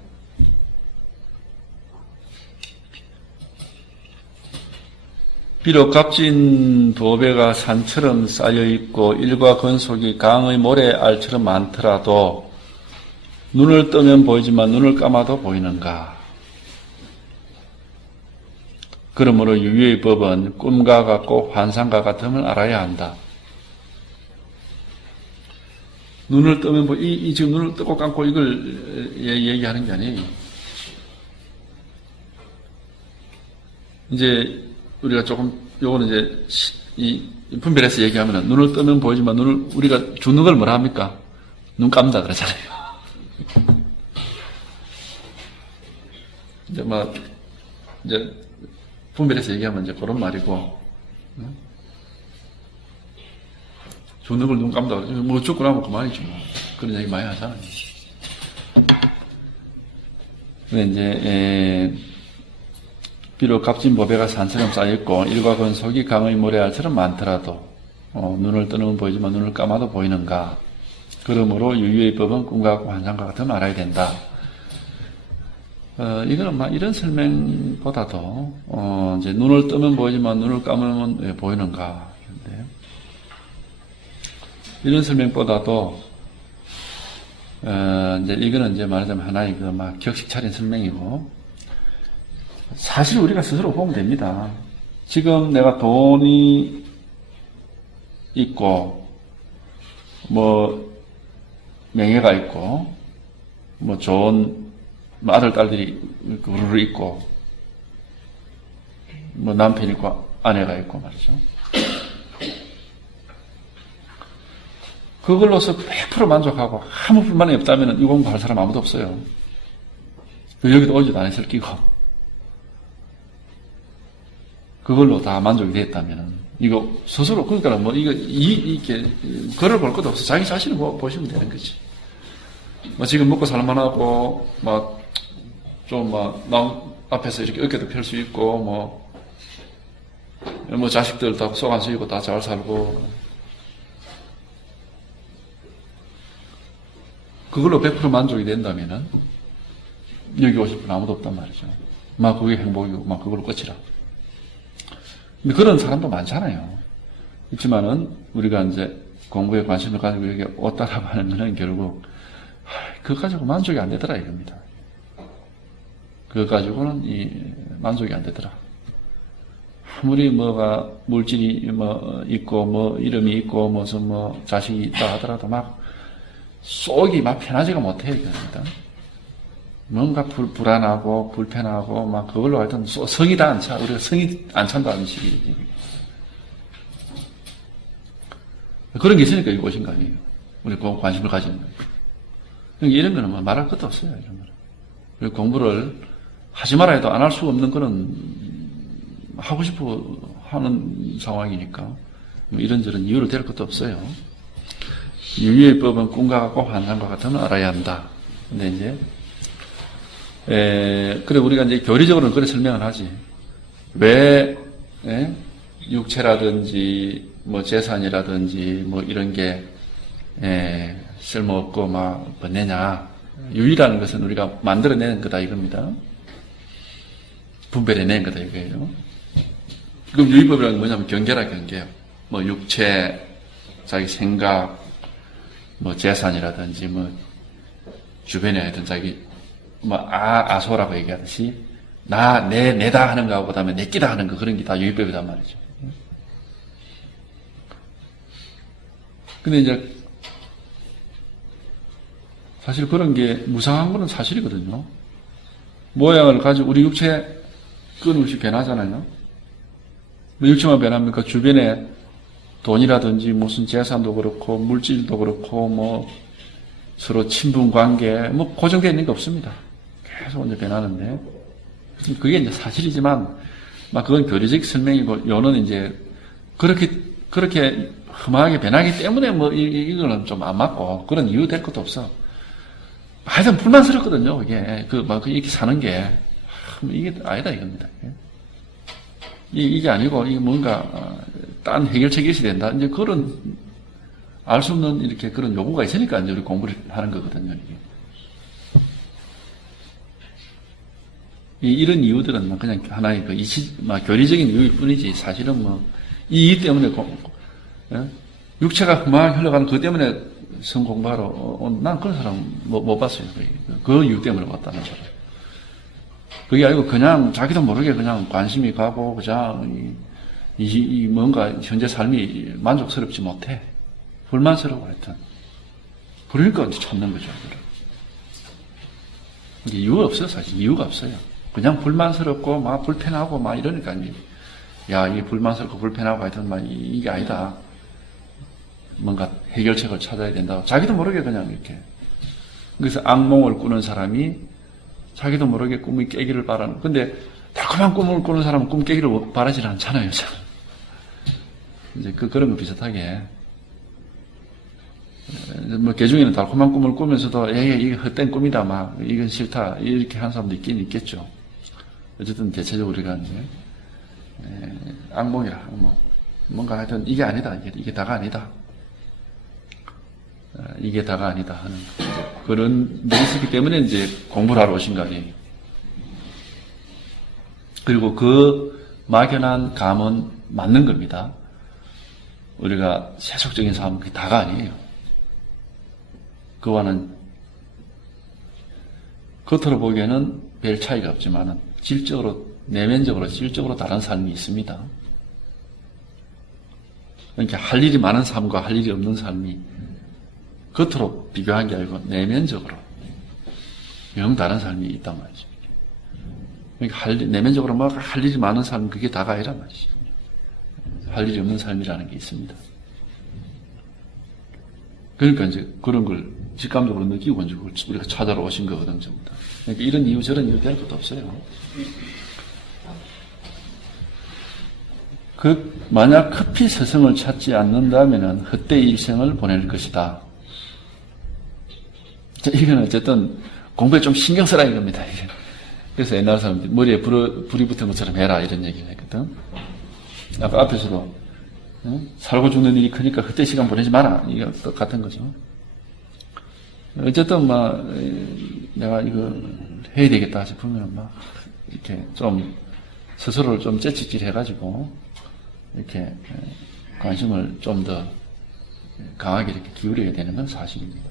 비록 값진 보배가 산처럼 쌓여있고 일과 건속이 강의 모래알처럼 많더라도 눈을 뜨면 보이지만 눈을 감아도 보이는가? 그러므로 유유의 법은 꿈과 같고 환상과 같음을 알아야 한다. 눈을 뜨면 지금 눈을 뜨고 감고 이걸 얘기하는 게 아니에요. 이제 우리가 요거는 이제 이 분별해서 얘기하면은 눈을 뜨면 보이지만 우리가 주는 걸 뭐라 합니까? 눈 감다 그러잖아요. 이제 분별해서 얘기하면 이제 그런 말이고, 주는 걸 눈 감다 그러죠. 뭐 죽고 나면 그만이죠. 그런 얘기 많이 하잖아요. 근데 이제, 비록 값진 보배가 산처럼 쌓여있고 일과 건속이 강의 모래알처럼 많더라도 눈을 뜨는 건 보이지만 눈을 감아도 보이는가? 그러므로 유유의 법은 꿈과 같고 환상과 같음을 알아야 된다. 이거는 이런 설명보다도 이제 눈을 뜨면 보이지만 눈을 감으면 왜 보이는가? 근데 이런 설명보다도 이제 이거는 이제 말하자면 하나의 격식 차린 설명이고. 사실 우리가 스스로 보면 됩니다. 지금 내가 돈이 있고, 명예가 있고, 좋은, 아들, 딸들이 우르르 있고, 남편 있고, 아내가 있고 말이죠. 그걸로서 100% 만족하고 아무 불만이 없다면 이 공부할 사람 아무도 없어요. 여기도 오지도 않았을 끼고. 그걸로 다 만족이 됐다면, 이거 스스로, 그러니까 이렇게, 글을 볼 것도 없어. 자기 자신을 보시면 되는 거지. 지금 먹고 살만하고, 남 앞에서 이렇게 어깨도 펼 수 있고, 자식들 다 속 안 쓰이고 다 잘 살고, 그걸로 100% 만족이 된다면은, 여기 오실 분 아무도 없단 말이죠. 그게 행복이고, 그걸로 끝이라. 근데 그런 사람도 많잖아요. 그렇지만은 우리가 이제 공부에 관심을 가지고 여기 왔다라고 하는 거는 결국 그거 가지고 만족이 안 되더라 이겁니다. 그거 가지고는 만족이 안 되더라. 아무리 물질이 있고 이름이 있고 무슨 자식이 있다 하더라도 속이 편하지가 못해 이겁니다. 뭔가 불안하고 불편하고 그걸로 하여튼 성이 다 안 차. 우리가 성이 안 찬다는 식이지. 그런 게 있으니까 이거 오신 거 아니에요. 우리 관심을 가지는 거예요. 그러니까 이런 거는 말할 것도 없어요. 이런 거는. 그리고 공부를 하지 말아 해도 안 할 수 없는 거는 하고 싶어 하는 상황이니까 이런저런 이유를 댈 것도 없어요. 유유의 법은 꿈과 같고 환상과 같음을 알아야 한다. 근데 이제 그래, 우리가 이제 교리적으로는 그렇게 설명을 하지. 왜, 육체라든지, 재산이라든지, 이런 게, 쓸모없고, 뭐내냐. 유의라는 것은 우리가 만들어내는 거다, 이겁니다. 분별해내는 거다, 이거예요. 그럼 유의법이라는 게 뭐냐면 경계라, 경계요. 뭐 육체, 자기 생각, 뭐 재산이라든지 뭐 주변에 하여튼 자기 뭐 아소라고 얘기하듯이 내다 하는 거하고 그다음에 내끼다 하는 거 그런 게 다 유의법이단 말이죠. 근데 이제 사실 그런 게 무상한 거는 사실이거든요. 모양을 가지고 우리 육체 끊임없이 변하잖아요. 뭐 육체만 변합니까? 주변에 돈이라든지 무슨 재산도 그렇고 물질도 그렇고 뭐 서로 친분 관계 뭐 고정되어 있는 게 없습니다. 계속 이제 변하는데 그게 이제 사실이지만 막 그건 교리적 설명이고 요는 이제 그렇게 험하게 변하기 때문에 뭐 이거는 좀 안 맞고 그런 이유 될 것도 없어. 하여튼 불만스럽거든요. 이게 막 이렇게 사는 게 이게 아니다 이겁니다. 이게 아니고 이게 뭔가 딴 해결책이 있어야 된다. 이제 그런 알 수 없는 이렇게 그런 요구가 있으니까 이제 우리 공부를 하는 거거든요. 이런 이유들은 그냥 하나의 교리적인 이유일 뿐이지 사실은 뭐 이 이유 때문에 육체가 흠하게 흘러가는 그 때문에 성 공부하러 난 그런 사람 못 봤어요. 그 이유 때문에 왔다는 사람. 그게 아니고 그냥 자기도 모르게 그냥 관심이 가고 그냥 뭔가 현재 삶이 만족스럽지 못해. 불만스러워 하여튼. 그러니까 이제 찾는 거죠. 이게 이유가 없어요, 사실. 이유가 없어요. 그냥 불만스럽고 막 불편하고 막 이러니까 이게 불만스럽고 불편하고 하여튼 막 이게 아니다. 뭔가 해결책을 찾아야 된다. 자기도 모르게 그냥 이렇게. 그래서 악몽을 꾸는 사람이 자기도 모르게 꿈이 깨기를 바라는. 근데 달콤한 꿈을 꾸는 사람은 꿈 깨기를 바라지 않잖아요. 이제 그런 거 비슷하게. 뭐 개중에는 달콤한 꿈을 꾸면서도 이게 헛된 꿈이다. 막 이건 싫다. 이렇게 하는 사람도 있긴 있겠죠. 어쨌든 대체적으로 우리가 이제 악몽이라 악몽. 뭔가 하여튼 이게 아니다. 이게 다가 아니다. 이게 다가 아니다 하는 그런 일이 있기 때문에 이제 공부를 하러 오신 거 아니에요. 그리고 그 막연한 감은 맞는 겁니다. 우리가 세속적인 삶은 그게 다가 아니에요. 그와는 겉으로 보기에는 별 차이가 없지만은 질적으로 다른 삶이 있습니다. 그러니까 할 일이 많은 삶과 할 일이 없는 삶이 겉으로 비교한 게 아니고 내면적으로 영 다른 삶이 있단 말이죠. 그러니까 내면적으로 막 할 일이 많은 삶은 그게 다가 아니란 말이죠. 할 일이 없는 삶이라는 게 있습니다. 그러니까 이제 그런 걸 직감적으로 느끼고 이제 우리가 찾아러 오신 거거든요, 전부 다. 그러니까 이런 이유 저런 이유 될 것도 없어요. 만약 커피 스승을 찾지 않는다면 헛되이 일생을 보낼 것이다. 이건 어쨌든 공부에 좀 신경 쓰라 이겁니다. 그래서 옛날 사람들이 머리에 불이 붙은 것처럼 해라 이런 얘기를 했거든. 아까 앞에서도 살고 죽는 일이 크니까 헛되이 시간 보내지 마라. 이거 똑같은 거죠. 어쨌든 내가 이거 해야 되겠다 싶으면 이렇게 좀 스스로를 좀 째찍질 해가지고 이렇게 관심을 좀 더 강하게 이렇게 기울여야 되는 건 사실입니다.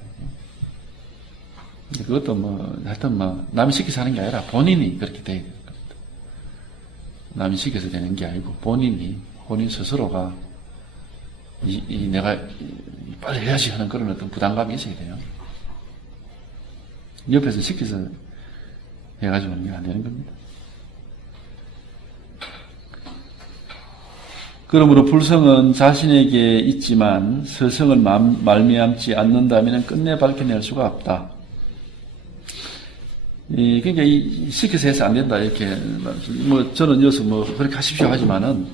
그것도 하여튼 남이 시켜서 하는 게 아니라 본인이 그렇게 돼야 되는 겁니다. 남이 시켜서 되는 게 아니고 본인 스스로가 내가 빨리 해야지 하는 그런 어떤 부담감이 있어야 돼요. 옆에서 시켜서 해가지고 하는 게 안 되는 겁니다. 그러므로 불성은 자신에게 있지만 서성을 말미암지 않는다면 끝내 밝혀낼 수가 없다. 그러니까 시켜서 해서 안 된다 이렇게 저는 여기서 그렇게 하십시오 하지만은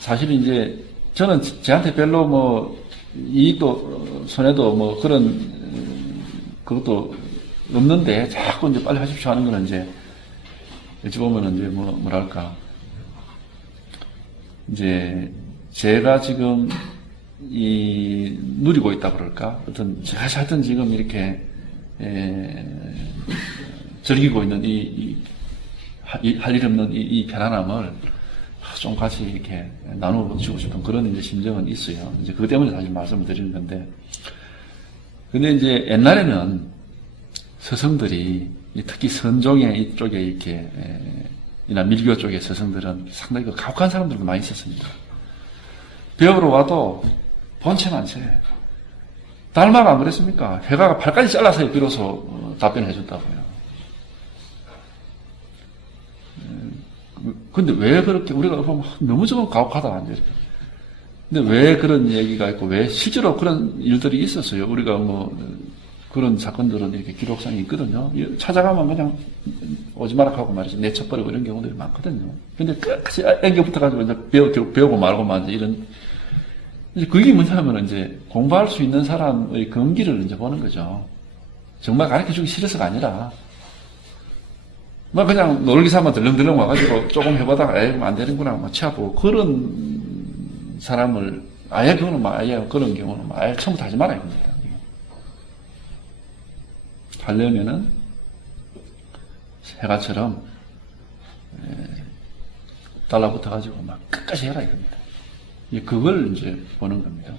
사실은 이제 저는 저한테 별로 이익도 손해도 그런 그것도 없는데 자꾸 이제 빨리 하십시오 하는 거는 이제 어찌 보면은 이제 뭐랄까 이제 제가 지금 누리고 있다 그럴까 제가 하여튼 지금 이렇게 즐기고 있는 할 일 없는 이 편안함을 좀 같이 이렇게 나눠주고 싶은 그런 이제 심정은 있어요. 이제 그것 때문에 사실 말씀을 드리는 건데. 근데 이제 옛날에는 서성들이 특히 선종의 이쪽에 이렇게 이나 밀교 쪽의 서성들은 상당히 그 가혹한 사람들도 많이 있었습니다. 배우러 와도 본체만 세. 달마가 안 그랬습니까? 회가가 발까지 잘라서 비로소 답변을 해줬다고요. 근데 왜 그렇게 우리가 보면 너무 좀 가혹하다 이제. 근데 왜 그런 얘기가 있고 왜 실제로 그런 일들이 있었어요. 우리가 뭐 그런 사건들은 이렇게 기록상이 있거든요. 찾아가면 그냥 오지 마라 하고 말이지 내쳐버리고 이런 경우들이 많거든요. 근데 끝까지 앵겨 붙어가지고 이제 배우고 말고만 이제 이런 이제 그게 뭐냐면 이제 공부할 수 있는 사람의 금기를 이제 보는 거죠. 정말 가르쳐 주기 싫어서가 아니라 뭐 그냥 놀기 삼아 들렁들렁 와가지고 조금 해보다가 에이 안 되는구나 뭐 치아보고 그런 사람을 아예 그거는 뭐 아예 그런 경우는 뭐 아예 처음부터 하지 말아야 됩니다. 하려면은 해가처럼 달라붙어가지고 막 끝까지 해라 이겁니다. 그걸 이제 보는 겁니다.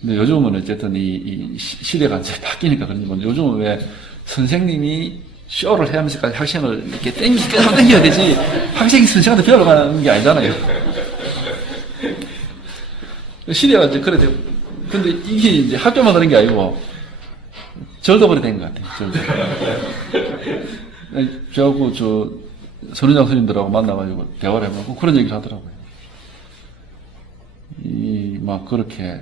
근데 요즘은 어쨌든 이 시대가 이제 바뀌니까 그런지 모르겠는데 요즘은 왜 선생님이 쇼를 해야하면서까지 학생을 이렇게 땡겨야 되지 학생이 선생한테 배우러 가는 게 아니잖아요. 시대가 이제 그래 되고 근데 이게 이제 학교만 그런 게 아니고 절도 그래 된 것 같아요. 저하고 선은장 스님들하고 만나가지고 대화를 해보고 그런 얘기를 하더라고요. 막 그렇게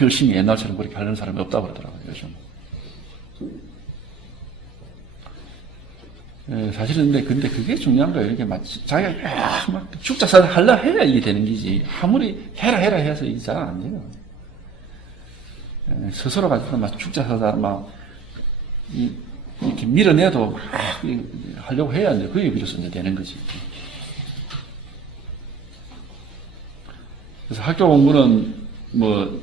열심히 옛날처럼 그렇게 하려는 사람이 없다고 그러더라고요, 요즘. 사실은 근데 그게 중요한 거예요. 이렇게 막 자기가 막 죽자살 하려 해야 이게 되는 거지. 아무리 해라 해서 이게 잘 안 돼요. 스스로 가지고 막 죽자사자 막 이렇게 밀어내도 막 하려고 해야 이제 그게 비로소 이제 되는 거지. 그래서 학교 공부는 뭐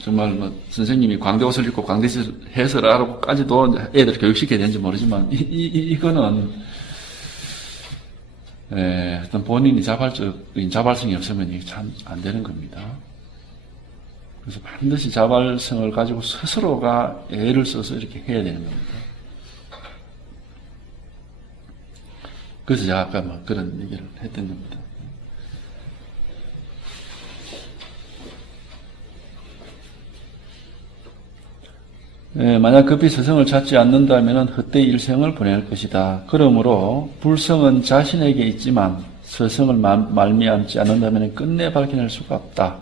정말 뭐 선생님이 광대 옷을 입고 광대 해설하라고까지도 애들 교육시켜야 되는지 모르지만 이거는 어떤 본인이 자발성이 없으면 이게 참 안 되는 겁니다. 그래서 반드시 자발성을 가지고 스스로가 애를 써서 이렇게 해야 되는 겁니다. 그래서 제가 아까 뭐 그런 얘기를 했던 겁니다. 만약 급히 스승을 찾지 않는다면 헛되이 일생을 보낼 것이다. 그러므로 불성은 자신에게 있지만 스승을 말미암지 않는다면 끝내 밝혀낼 수가 없다.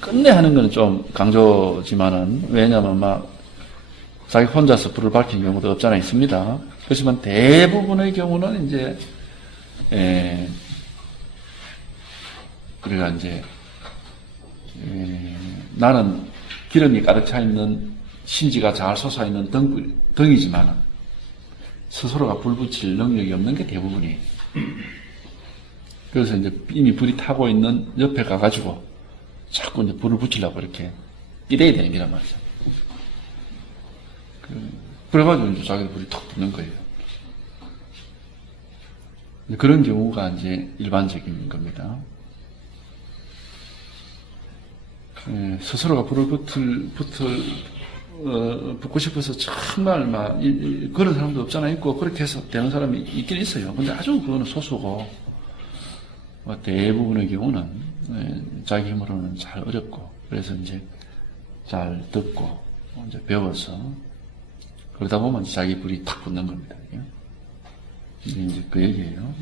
끝내 하는 거는 좀 강조지만은 왜냐하면 막 자기 혼자서 불을 밝히는 경우도 없지 않아 있습니다. 그렇지만 대부분의 경우는 이제 우리가 이제 나는 기름이 가득 차 있는 신지가 잘 솟아있는 등이지만 스스로가 불 붙일 능력이 없는 게 대부분이에요. 그래서 이제 이미 불이 타고 있는 옆에 가가지고 자꾸 이제 불을 붙이려고 이렇게 이래야 되는 게란 말이죠. 그래가지고 이제 자기 불이 턱 붙는 거예요. 그런 경우가 이제 일반적인 겁니다. 스스로가 불을 붙고 싶어서 정말 막 그런 사람도 없잖아 있고 그렇게 해서 되는 사람이 있긴 있어요. 근데 아주 그거는 소수고 대부분의 경우는 자기 힘으로는 잘 어렵고 그래서 이제 잘 듣고 이제 배워서 그러다 보면 자기 불이 탁 붙는 겁니다. 이제 그 얘기예요.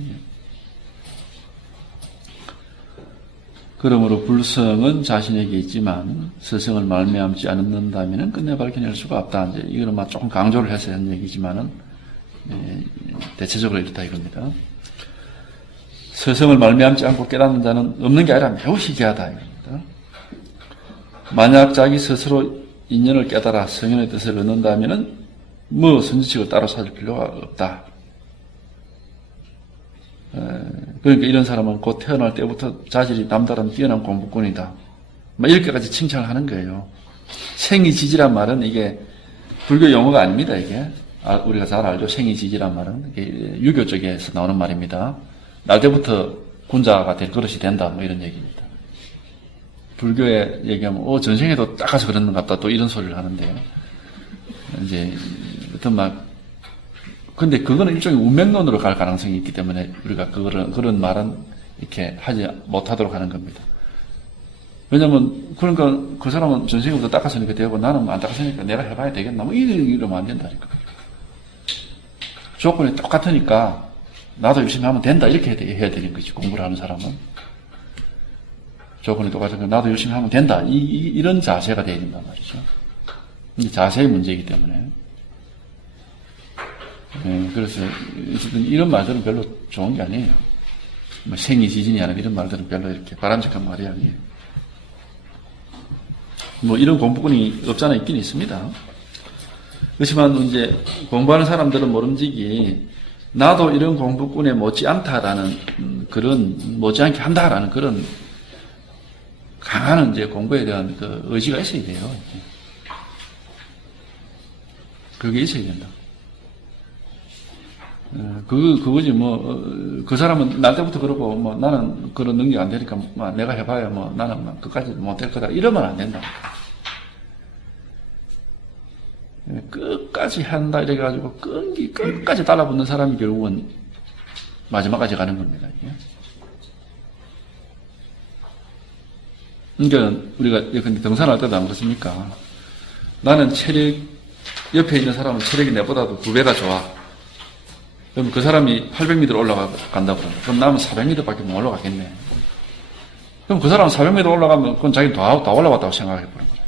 그러므로 불성은 자신에게 있지만 스승을 말미암지 않는다면 끝내 밝혀낼 수가 없다. 이제 이거는 막 조금 강조를 해서 한 얘기지만은 대체적으로 이렇다 이겁니다. 스승을 말미암지 않고 깨닫는 자는 없는 게 아니라 매우 희귀하다 이겁니다. 만약 자기 스스로 인연을 깨달아 성현의 뜻을 얻는다면은 뭐 선지식을 따로 찾을 필요가 없다. 그러니까 이런 사람은 곧 태어날 때부터 자질이 남다른 뛰어난 공부꾼이다. 막 이렇게까지 칭찬을 하는 거예요. 생이지지란 말은 이게 불교 용어가 아닙니다. 이게 우리가 잘 알죠. 생이지지란 말은 이게 유교 쪽에서 나오는 말입니다. 날 때부터 군자가 될 그릇이 된다, 뭐 이런 얘기입니다. 불교에 얘기하면, 전생에도 닦아서 그랬는 것 같다, 또 이런 소리를 하는데요. 이제, 어떤 근데 그거는 일종의 운명론으로 갈 가능성이 있기 때문에 우리가 그런 말은 이렇게 하지 못하도록 하는 겁니다. 왜냐면, 그러니까 그 사람은 전생에부터 닦았으니까 되고 나는 안 닦았으니까 내가 해봐야 되겠나, 뭐 이러면 안 된다니까. 조건이 똑같으니까 나도 열심히 하면 된다, 이렇게 해야 되는 거지, 공부를 하는 사람은. 조건이 똑같으니까 나도 열심히 하면 된다, 이런 자세가 돼야 된단 말이죠. 이게 자세의 문제이기 때문에. 네, 그래서 이런 말들은 별로 좋은 게 아니에요. 뭐 생이 지진이 아니라 이런 말들은 별로 이렇게 바람직한 말이 아니에요. 뭐 이런 공부꾼이 없잖아, 있긴 있습니다. 그렇지만 이제 공부하는 사람들은 모름지기 나도 이런 공부꾼에 못지않다라는 그런 못지않게 한다라는 그런 강한 이제 공부에 대한 그 의지가 있어야 돼요. 그게 있어야 된다. 그거지, 그 사람은 날 때부터 그러고, 나는 그런 능력이 안 되니까, 내가 해봐야, 나는 끝까지 못 될 거다. 이러면 안 된다. 끝까지 한다, 이래가지고, 끝까지 달라붙는 사람이 결국은 마지막까지 가는 겁니다, 이게. 그러니까, 우리가, 근데 등산할 때도 안 그렇습니까? 나는 옆에 있는 사람은 체력이 내보다도 2배가 좋아. 그럼 그 사람이 800m 올라간다고 그러면, 그럼 나는 400m밖에 못 올라가겠네. 그럼 그 사람은 400m 올라가면, 그건 자기는 다 올라갔다고 생각해보는 거예요.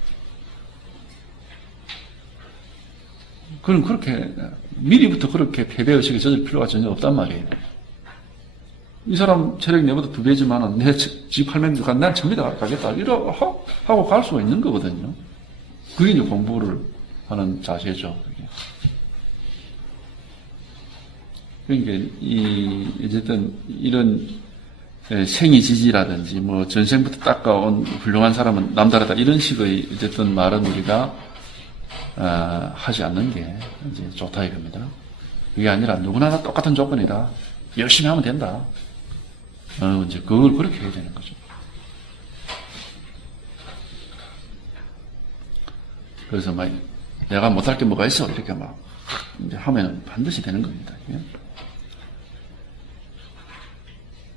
그럼 그렇게, 미리부터 그렇게 패배의식을 젖을 필요가 전혀 없단 말이에요. 이 사람 체력이 내보다 2배지만은, 내 집 800m 가, 난 1000m 가겠다. 하고 갈 수가 있는 거거든요. 그게 이제 공부를 하는 자세죠. 그러니까, 어쨌든, 이런, 생이지지라든지, 전생부터 닦아온 훌륭한 사람은 남다르다. 이런 식의, 어쨌든 말은 우리가, 하지 않는 게, 이제 좋다 이겁니다. 그게 아니라 누구나 다 똑같은 조건이다. 열심히 하면 된다. 이제 그걸 그렇게 해야 되는 거죠. 그래서 내가 못할 게 뭐가 있어. 이렇게 이제 하면 반드시 되는 겁니다.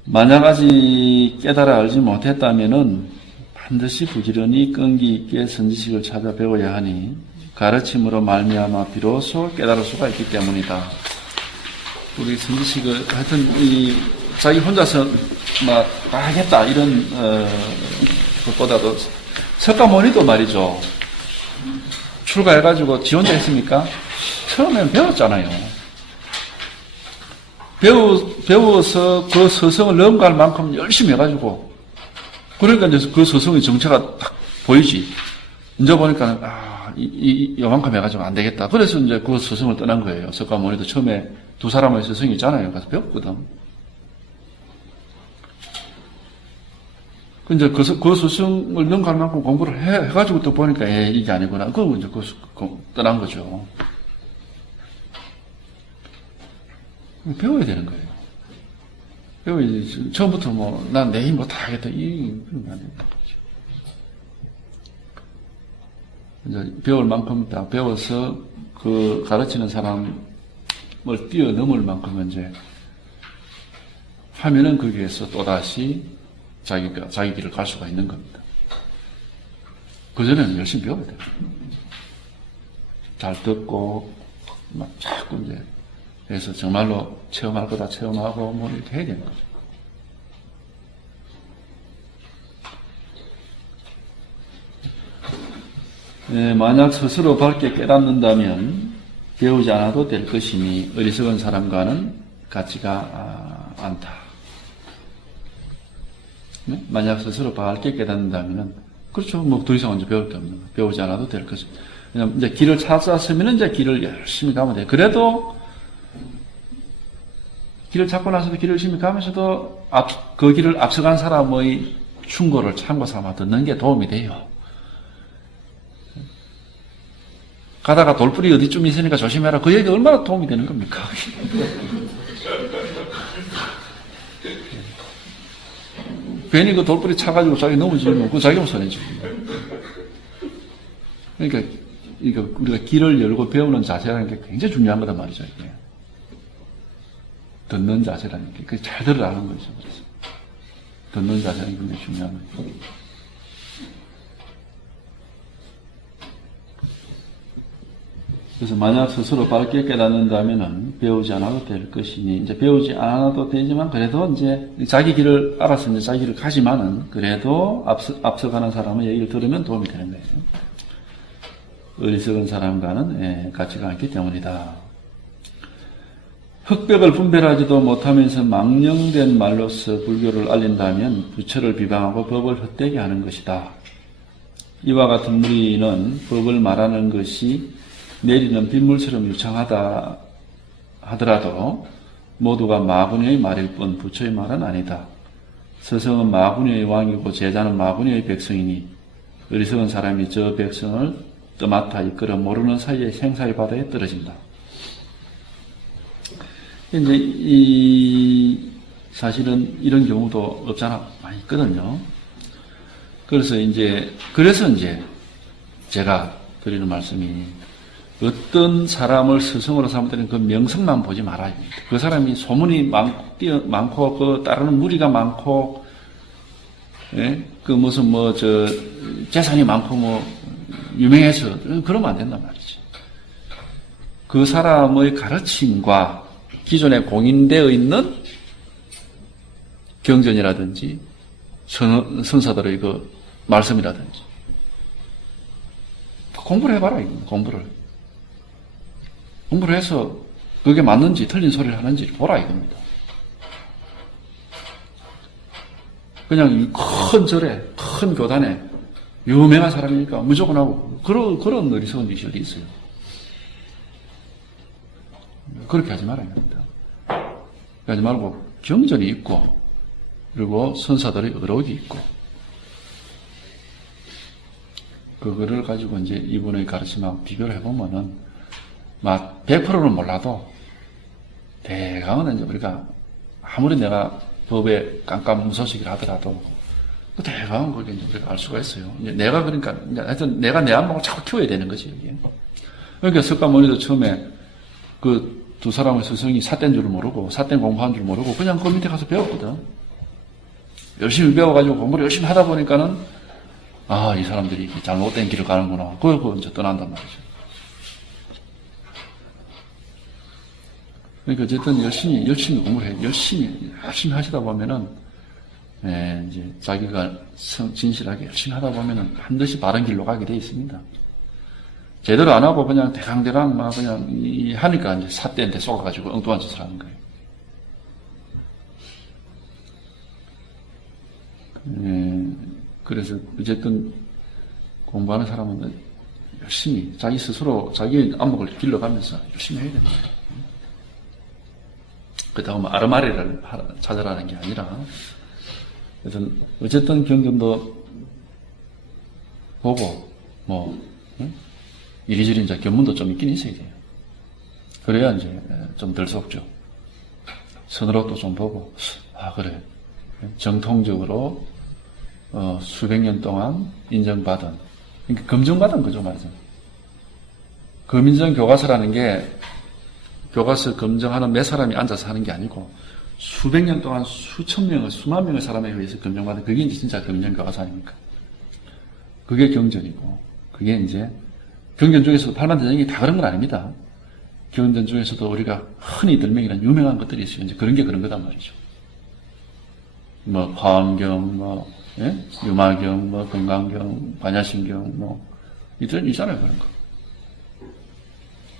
만약 아직 깨달아 알지 못했다면은 반드시 부지런히 끈기 있게 선지식을 찾아 배워야 하니 가르침으로 말미암아 비로소 깨달을 수가 있기 때문이다. 우리 선지식을 하여튼 자기 혼자서 다 하겠다 이런 것보다도 석가모니도 말이죠. 출가해가지고 지 혼자 했습니까? 처음엔 배웠잖아요. 배워서 그 서성을 넘어갈 만큼 열심히 해가지고, 그러니까 이제 그 서성의 정체가 딱 보이지. 이제 보니까, 요만큼 해가지고 안 되겠다. 그래서 이제 그 서성을 떠난 거예요. 석가모니도 처음에 2사람의 서성이 있잖아요. 가서 배웠거든. 근데 그 서성을 넘어갈 만큼 공부를 해가지고 또 보니까, 이게 아니구나. 그거 이제 떠난 거죠. 배워야 되는 거예요. 배워야지. 처음부터 난 내 힘 다 하겠다. 그런 거 안 되는 거죠. 이제 배울 만큼 다 배워서 그 가르치는 사람을 뛰어넘을 만큼 이제 하면은 거기에서 또다시 자기 길을 갈 수가 있는 겁니다. 그전에는 열심히 배워야 돼요. 잘 듣고, 자꾸 이제 그래서 정말로 체험할 거다 체험하고 이렇게 해야 되는 거죠. 만약 스스로 밝게 깨닫는다면 배우지 않아도 될 것이니 어리석은 사람과는 같지가 않다. 네? 만약 스스로 밝게 깨닫는다면 그렇죠. 더 이상 언제 배울 게 없는 거예요. 배우지 않아도 될 것입니다. 왜냐면 이제 길을 찾았으면 이제 길을 열심히 가면 돼요. 그래도 길을 찾고 나서도 길을 열심히 가면서도 그 길을 앞서간 사람의 충고를 참고 삼아 듣는 게 도움이 돼요. 가다가 돌불이 어디쯤 있으니까 조심해라. 그 얘기 얼마나 도움이 되는 겁니까? 괜히 그 돌뿌리 차가지고 자기 넘어지면 그 자기만 손해지고. 그러니까 이거 우리가 귀를 열고 배우는 자세라는 게 굉장히 중요한 거단 말이죠. 이게. 듣는 자세라는 게. 그게 잘 들으라는 거죠. 그래서. 듣는 자세는 굉장히 중요한 거죠. 그래서 만약 스스로 밝게 깨닫는다면은 배우지 않아도 될 것이니, 이제 배우지 않아도 되지만 그래도 이제 자기 길을 알아서 이제 자기 길을 가지만은 그래도 앞서가는 사람의 얘기를 들으면 도움이 되는 거예요. 어리석은 사람과는 같지가 않기 때문이다. 흑백을 분별하지도 못하면서 망령된 말로서 불교를 알린다면 부처를 비방하고 법을 헛되게 하는 것이다. 이와 같은 무리는 법을 말하는 것이 내리는 빗물처럼 유창하다 하더라도 모두가 마구니의 말일 뿐 부처의 말은 아니다. 스승은 마구니의 왕이고 제자는 마구니의 백성이니 어리석은 사람이 저 백성을 떠맡아 이끌어 모르는 사이에 생사의 바다에 떨어진다. 이제 사실은 이런 경우도 없잖아 많이 있거든요. 그래서 이제 제가 드리는 말씀이 어떤 사람을 스승으로 삼을 때는 그 명성만 보지 말아야 됩니다. 그 사람이 소문이 많고, 그 따르는 무리가 많고, 예? 그 무슨 재산이 많고 유명해서, 그러면 안 된단 말이지. 그 사람의 가르침과 기존에 공인되어 있는 경전이라든지, 선사들의 그 말씀이라든지, 공부를 해봐라, 공부를 해서 그게 맞는지 틀린 소리를 하는지 보라 이겁니다. 그냥 큰 절에, 큰 교단에 유명한 사람이니까 무조건 하고 그런 어리석은 짓이 어디 있어요. 그렇게 하지 말아야 합니다. 하지 말고 경전이 있고 그리고 선사들의 의록이 있고 그거를 가지고 이제 이분의 가르침하고 비교를 해보면은 막 100%는 몰라도 대강은 이제 우리가 아무리 내가 법에 깜깜무소식을 하더라도 그 대강은 그게 이제 우리가 알 수가 있어요. 이제 내가 그러니까 하여튼 내가 내 안목을 자꾸 키워야 되는 거지 이게. 그러니까 석가모니도 처음에 그 두 사람의 스승이 삿된 줄 모르고 삿된 공부한 줄 모르고 그냥 그 밑에 가서 배웠거든. 열심히 배워가지고 공부를 열심히 하다 보니까는 이 사람들이 잘못된 길을 가는구나. 그러고 이제 떠난단 말이죠. 그러니까 어쨌든 열심히 공부를 해. 열심히 하시다 보면은, 이제 자기가 진실하게 열심히 하다 보면은 반드시 바른 길로 가게 돼 있습니다. 제대로 안 하고 그냥 대강대강 막 그냥 하니까 이제 삿대한테 쏘가가지고 엉뚱한 짓을 하는 거예요. 그래서 어쨌든 공부하는 사람은 열심히 자기 스스로 자기 안목을 길러가면서 열심히 해야 됩니다. 그렇다고 아르마리를 찾아라는 게 아니라 어쨌든 경전도 보고 이리저리 이제 견문도 좀 있긴 있어야 돼요. 그래야 이제 좀 덜 속죠. 선으로도 좀 보고 그래 정통적으로 수백 년 동안 인정받은 그러니까 검증받은 거죠 말이죠. 금인정 교과서라는 게 교과서 검증하는 몇 사람이 앉아서 하는 게 아니고 수백 년 동안 수천 명의 수만 명의 사람에 의해서 검증받은 그게 이제 진짜 금인정 교과서 아닙니까? 그게 경전이고 그게 이제 경전 중에서도 팔만대장이 다 그런 건 아닙니다. 경전 중에서도 우리가 흔히 들명이란 유명한 것들이 있어요. 이제 그런 게 그런 거단 말이죠. 화엄경, 유마경, 건강경, 반야심경, 있잖아요, 그런 거.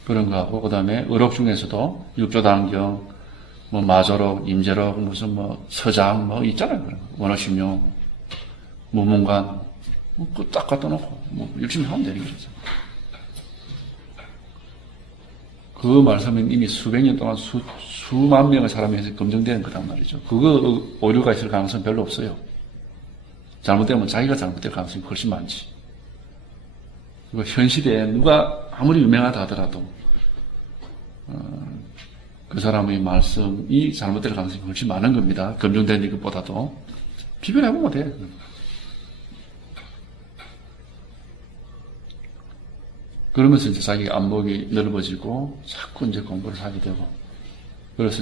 그런 거 하고, 그 다음에 의록 중에서도 육조단경, 마조록, 임제록, 서장, 있잖아요, 그런 거. 원어심용, 무문관, 그거 딱 갖다 놓고, 열심히 하면 되는 거죠. 그 말씀은 이미 수백 년 동안 수만 명의 사람에서 검증되는 거란 말이죠. 그거 오류가 있을 가능성은 별로 없어요. 잘못되면 자기가 잘못될 가능성이 훨씬 많지. 그리고 현 시대에 누가 아무리 유명하다 하더라도 그 사람의 말씀이 잘못될 가능성이 훨씬 많은 겁니다. 검증된 것보다도. 비교해보면 돼. 그러면서 이제 자기 안목이 넓어지고 자꾸 이제 공부를 하게 되고. 그래서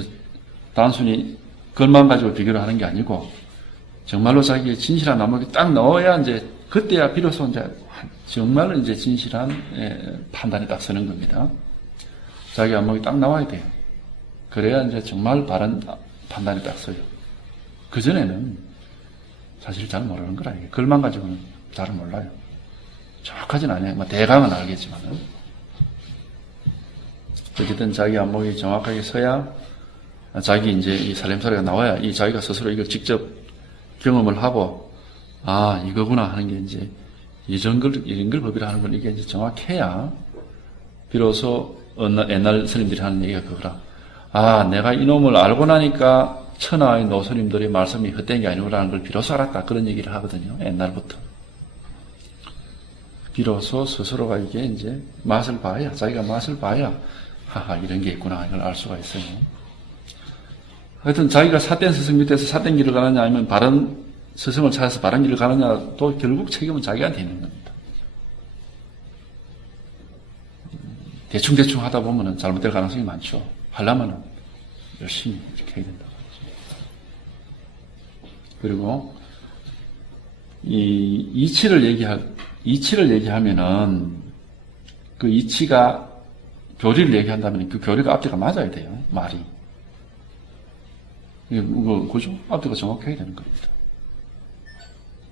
단순히 글만 가지고 비교를 하는 게 아니고 정말로 자기의 진실한 안목이 딱 넣어야 이제 그때야 비로소 이제 정말로 이제 진실한 판단이 딱 서는 겁니다. 자기 안목이 딱 나와야 돼요. 그래야 이제 정말 바른 판단이 딱 서요. 그전에는 사실 잘 모르는 거라. 글만 가지고는 잘 몰라요. 정확하진 않아요. 뭐 대강은 알겠지만은. 어쨌든 자기 안목이 정확하게 서야 자기 이제 이 살림살이가 나와야 이 자기가 스스로 이걸 직접 경험을 하고 아, 이거구나 하는 게 이제 이런 걸 법이라 하는 건 이게 이제 정확해야 비로소 옛날 스님들이 하는 얘기가 그거라. 아, 내가 이놈을 알고 나니까 천하의 노스님들의 말씀이 헛된 게 아니구나라는 걸 비로소 알았다. 그런 얘기를 하거든요. 옛날부터. 비로소 스스로가 이게 이제 맛을 봐야, 자기가 맛을 봐야, 하하, 이런 게 있구나. 이걸 알 수가 있어요. 하여튼 자기가 삿된 스승 밑에서 삿된 길을 가느냐, 아니면 바른 스승을 찾아서 바른 길을 가느냐, 또 결국 책임은 자기한테 있는 겁니다. 대충 하다 보면은 잘못될 가능성이 많죠. 하려면은 열심히 이렇게 해야 된다. 그리고 이 이치를 얘기하면은 그 이치가 교리를 얘기한다면 그 교리가 앞뒤가 맞아야 돼요. 말이. 그죠? 앞뒤가 정확해야 되는 겁니다.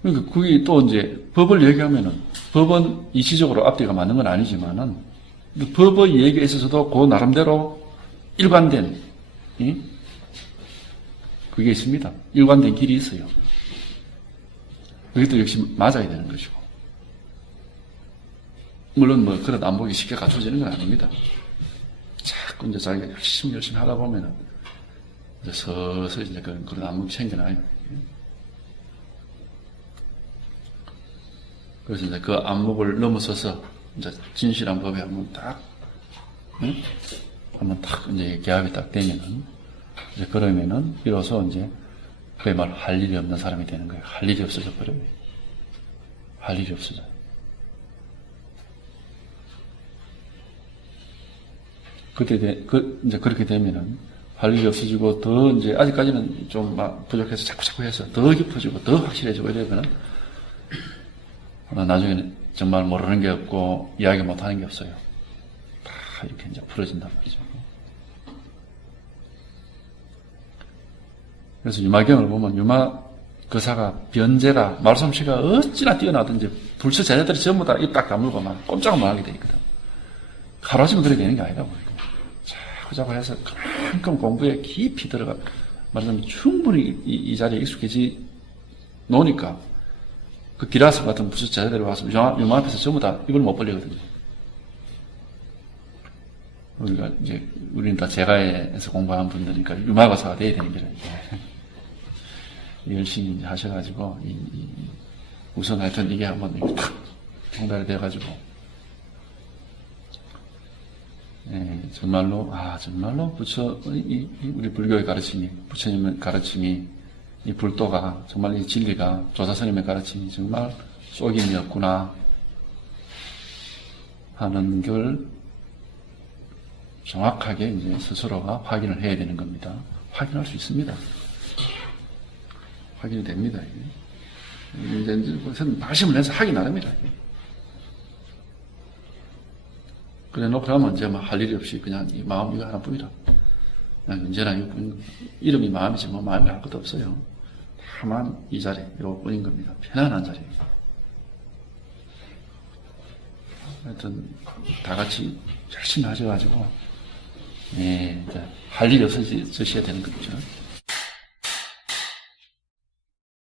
그러니까 그게 또 이제 법을 얘기하면은 법은 이치적으로 앞뒤가 맞는 건 아니지만은 법의 얘기에 있어서도 그 나름대로 일관된 그게 있습니다. 일관된 길이 있어요. 그게 또 역시 맞아야 되는 것이고. 물론 뭐 그런 안목이 쉽게 갖춰지는 건 아닙니다. 자꾸 이제 자기가 열심히 하다 보면은 이제 서서히 이제 그런 안목이 생겨나요. 그래서 이제 그 안목을 넘어서서 이제 진실한 법에 한번 딱 이제 개합이 딱 되면은 이제 그러면은 비로소 이제 그야말로 할 일이 없는 사람이 되는 거예요. 할 일이 없어져 버려요. 할 일이 없어져. 이제 그렇게 되면은 할 일이 없어지고 더 이제 아직까지는 좀 막 부족해서 자꾸 해서 더 깊어지고 더 확실해지고 이러면은 나중에는 정말 모르는 게 없고 이야기 못 하는 게 없어요. 다 이렇게 이제 풀어진단 말이죠. 그래서 유마경을 보면 유마 거사가 변제가 말솜씨가 어찌나 뛰어나든지 불처 제자들이 전부 다 입 딱 다물고 막 꼼짝을 못 하게 돼 있거든. 하루아침에 그렇게 되는 게 아니라고. 자꾸 해서 그만큼 공부에 깊이 들어가 말하자면 충분히 이 자리에 익숙해지 노니까 그 기라스 같은 부처 제자들이 와서 유마 앞에서 전부 다 입을 못 벌리거든요. 우리는 다 제가에서 공부한 분들이니까 유마거사가 돼야 되는 거죠. 열심히 하셔가지고, 우선 하여튼 이게 한번 탁 통달이 돼가지고, 정말로 우리 불교의 가르침이, 부처님의 가르침이, 이 불도가, 정말 이 진리가, 조사스님의 가르침이 정말 쏙임이었구나 하는 걸 정확하게 이제 스스로가 확인을 해야 되는 겁니다. 확인할 수 있습니다. 확인이 됩니다. 이제 말씀을 해서 하기 나름이다. 그래 놓고 하면 이제 막 할 일이 없이 그냥 이 마음 이거 하나뿐이라. 그냥 언제나 이거뿐인 겁니다. 이름이 마음이지 뭐 마음이 할 것도 없어요. 다만 이 자리, 이거뿐인 겁니다. 편안한 자리예요. 하여튼 다 같이 열심히 하셔가지고 할 일이 없어지셔야 되는 거죠.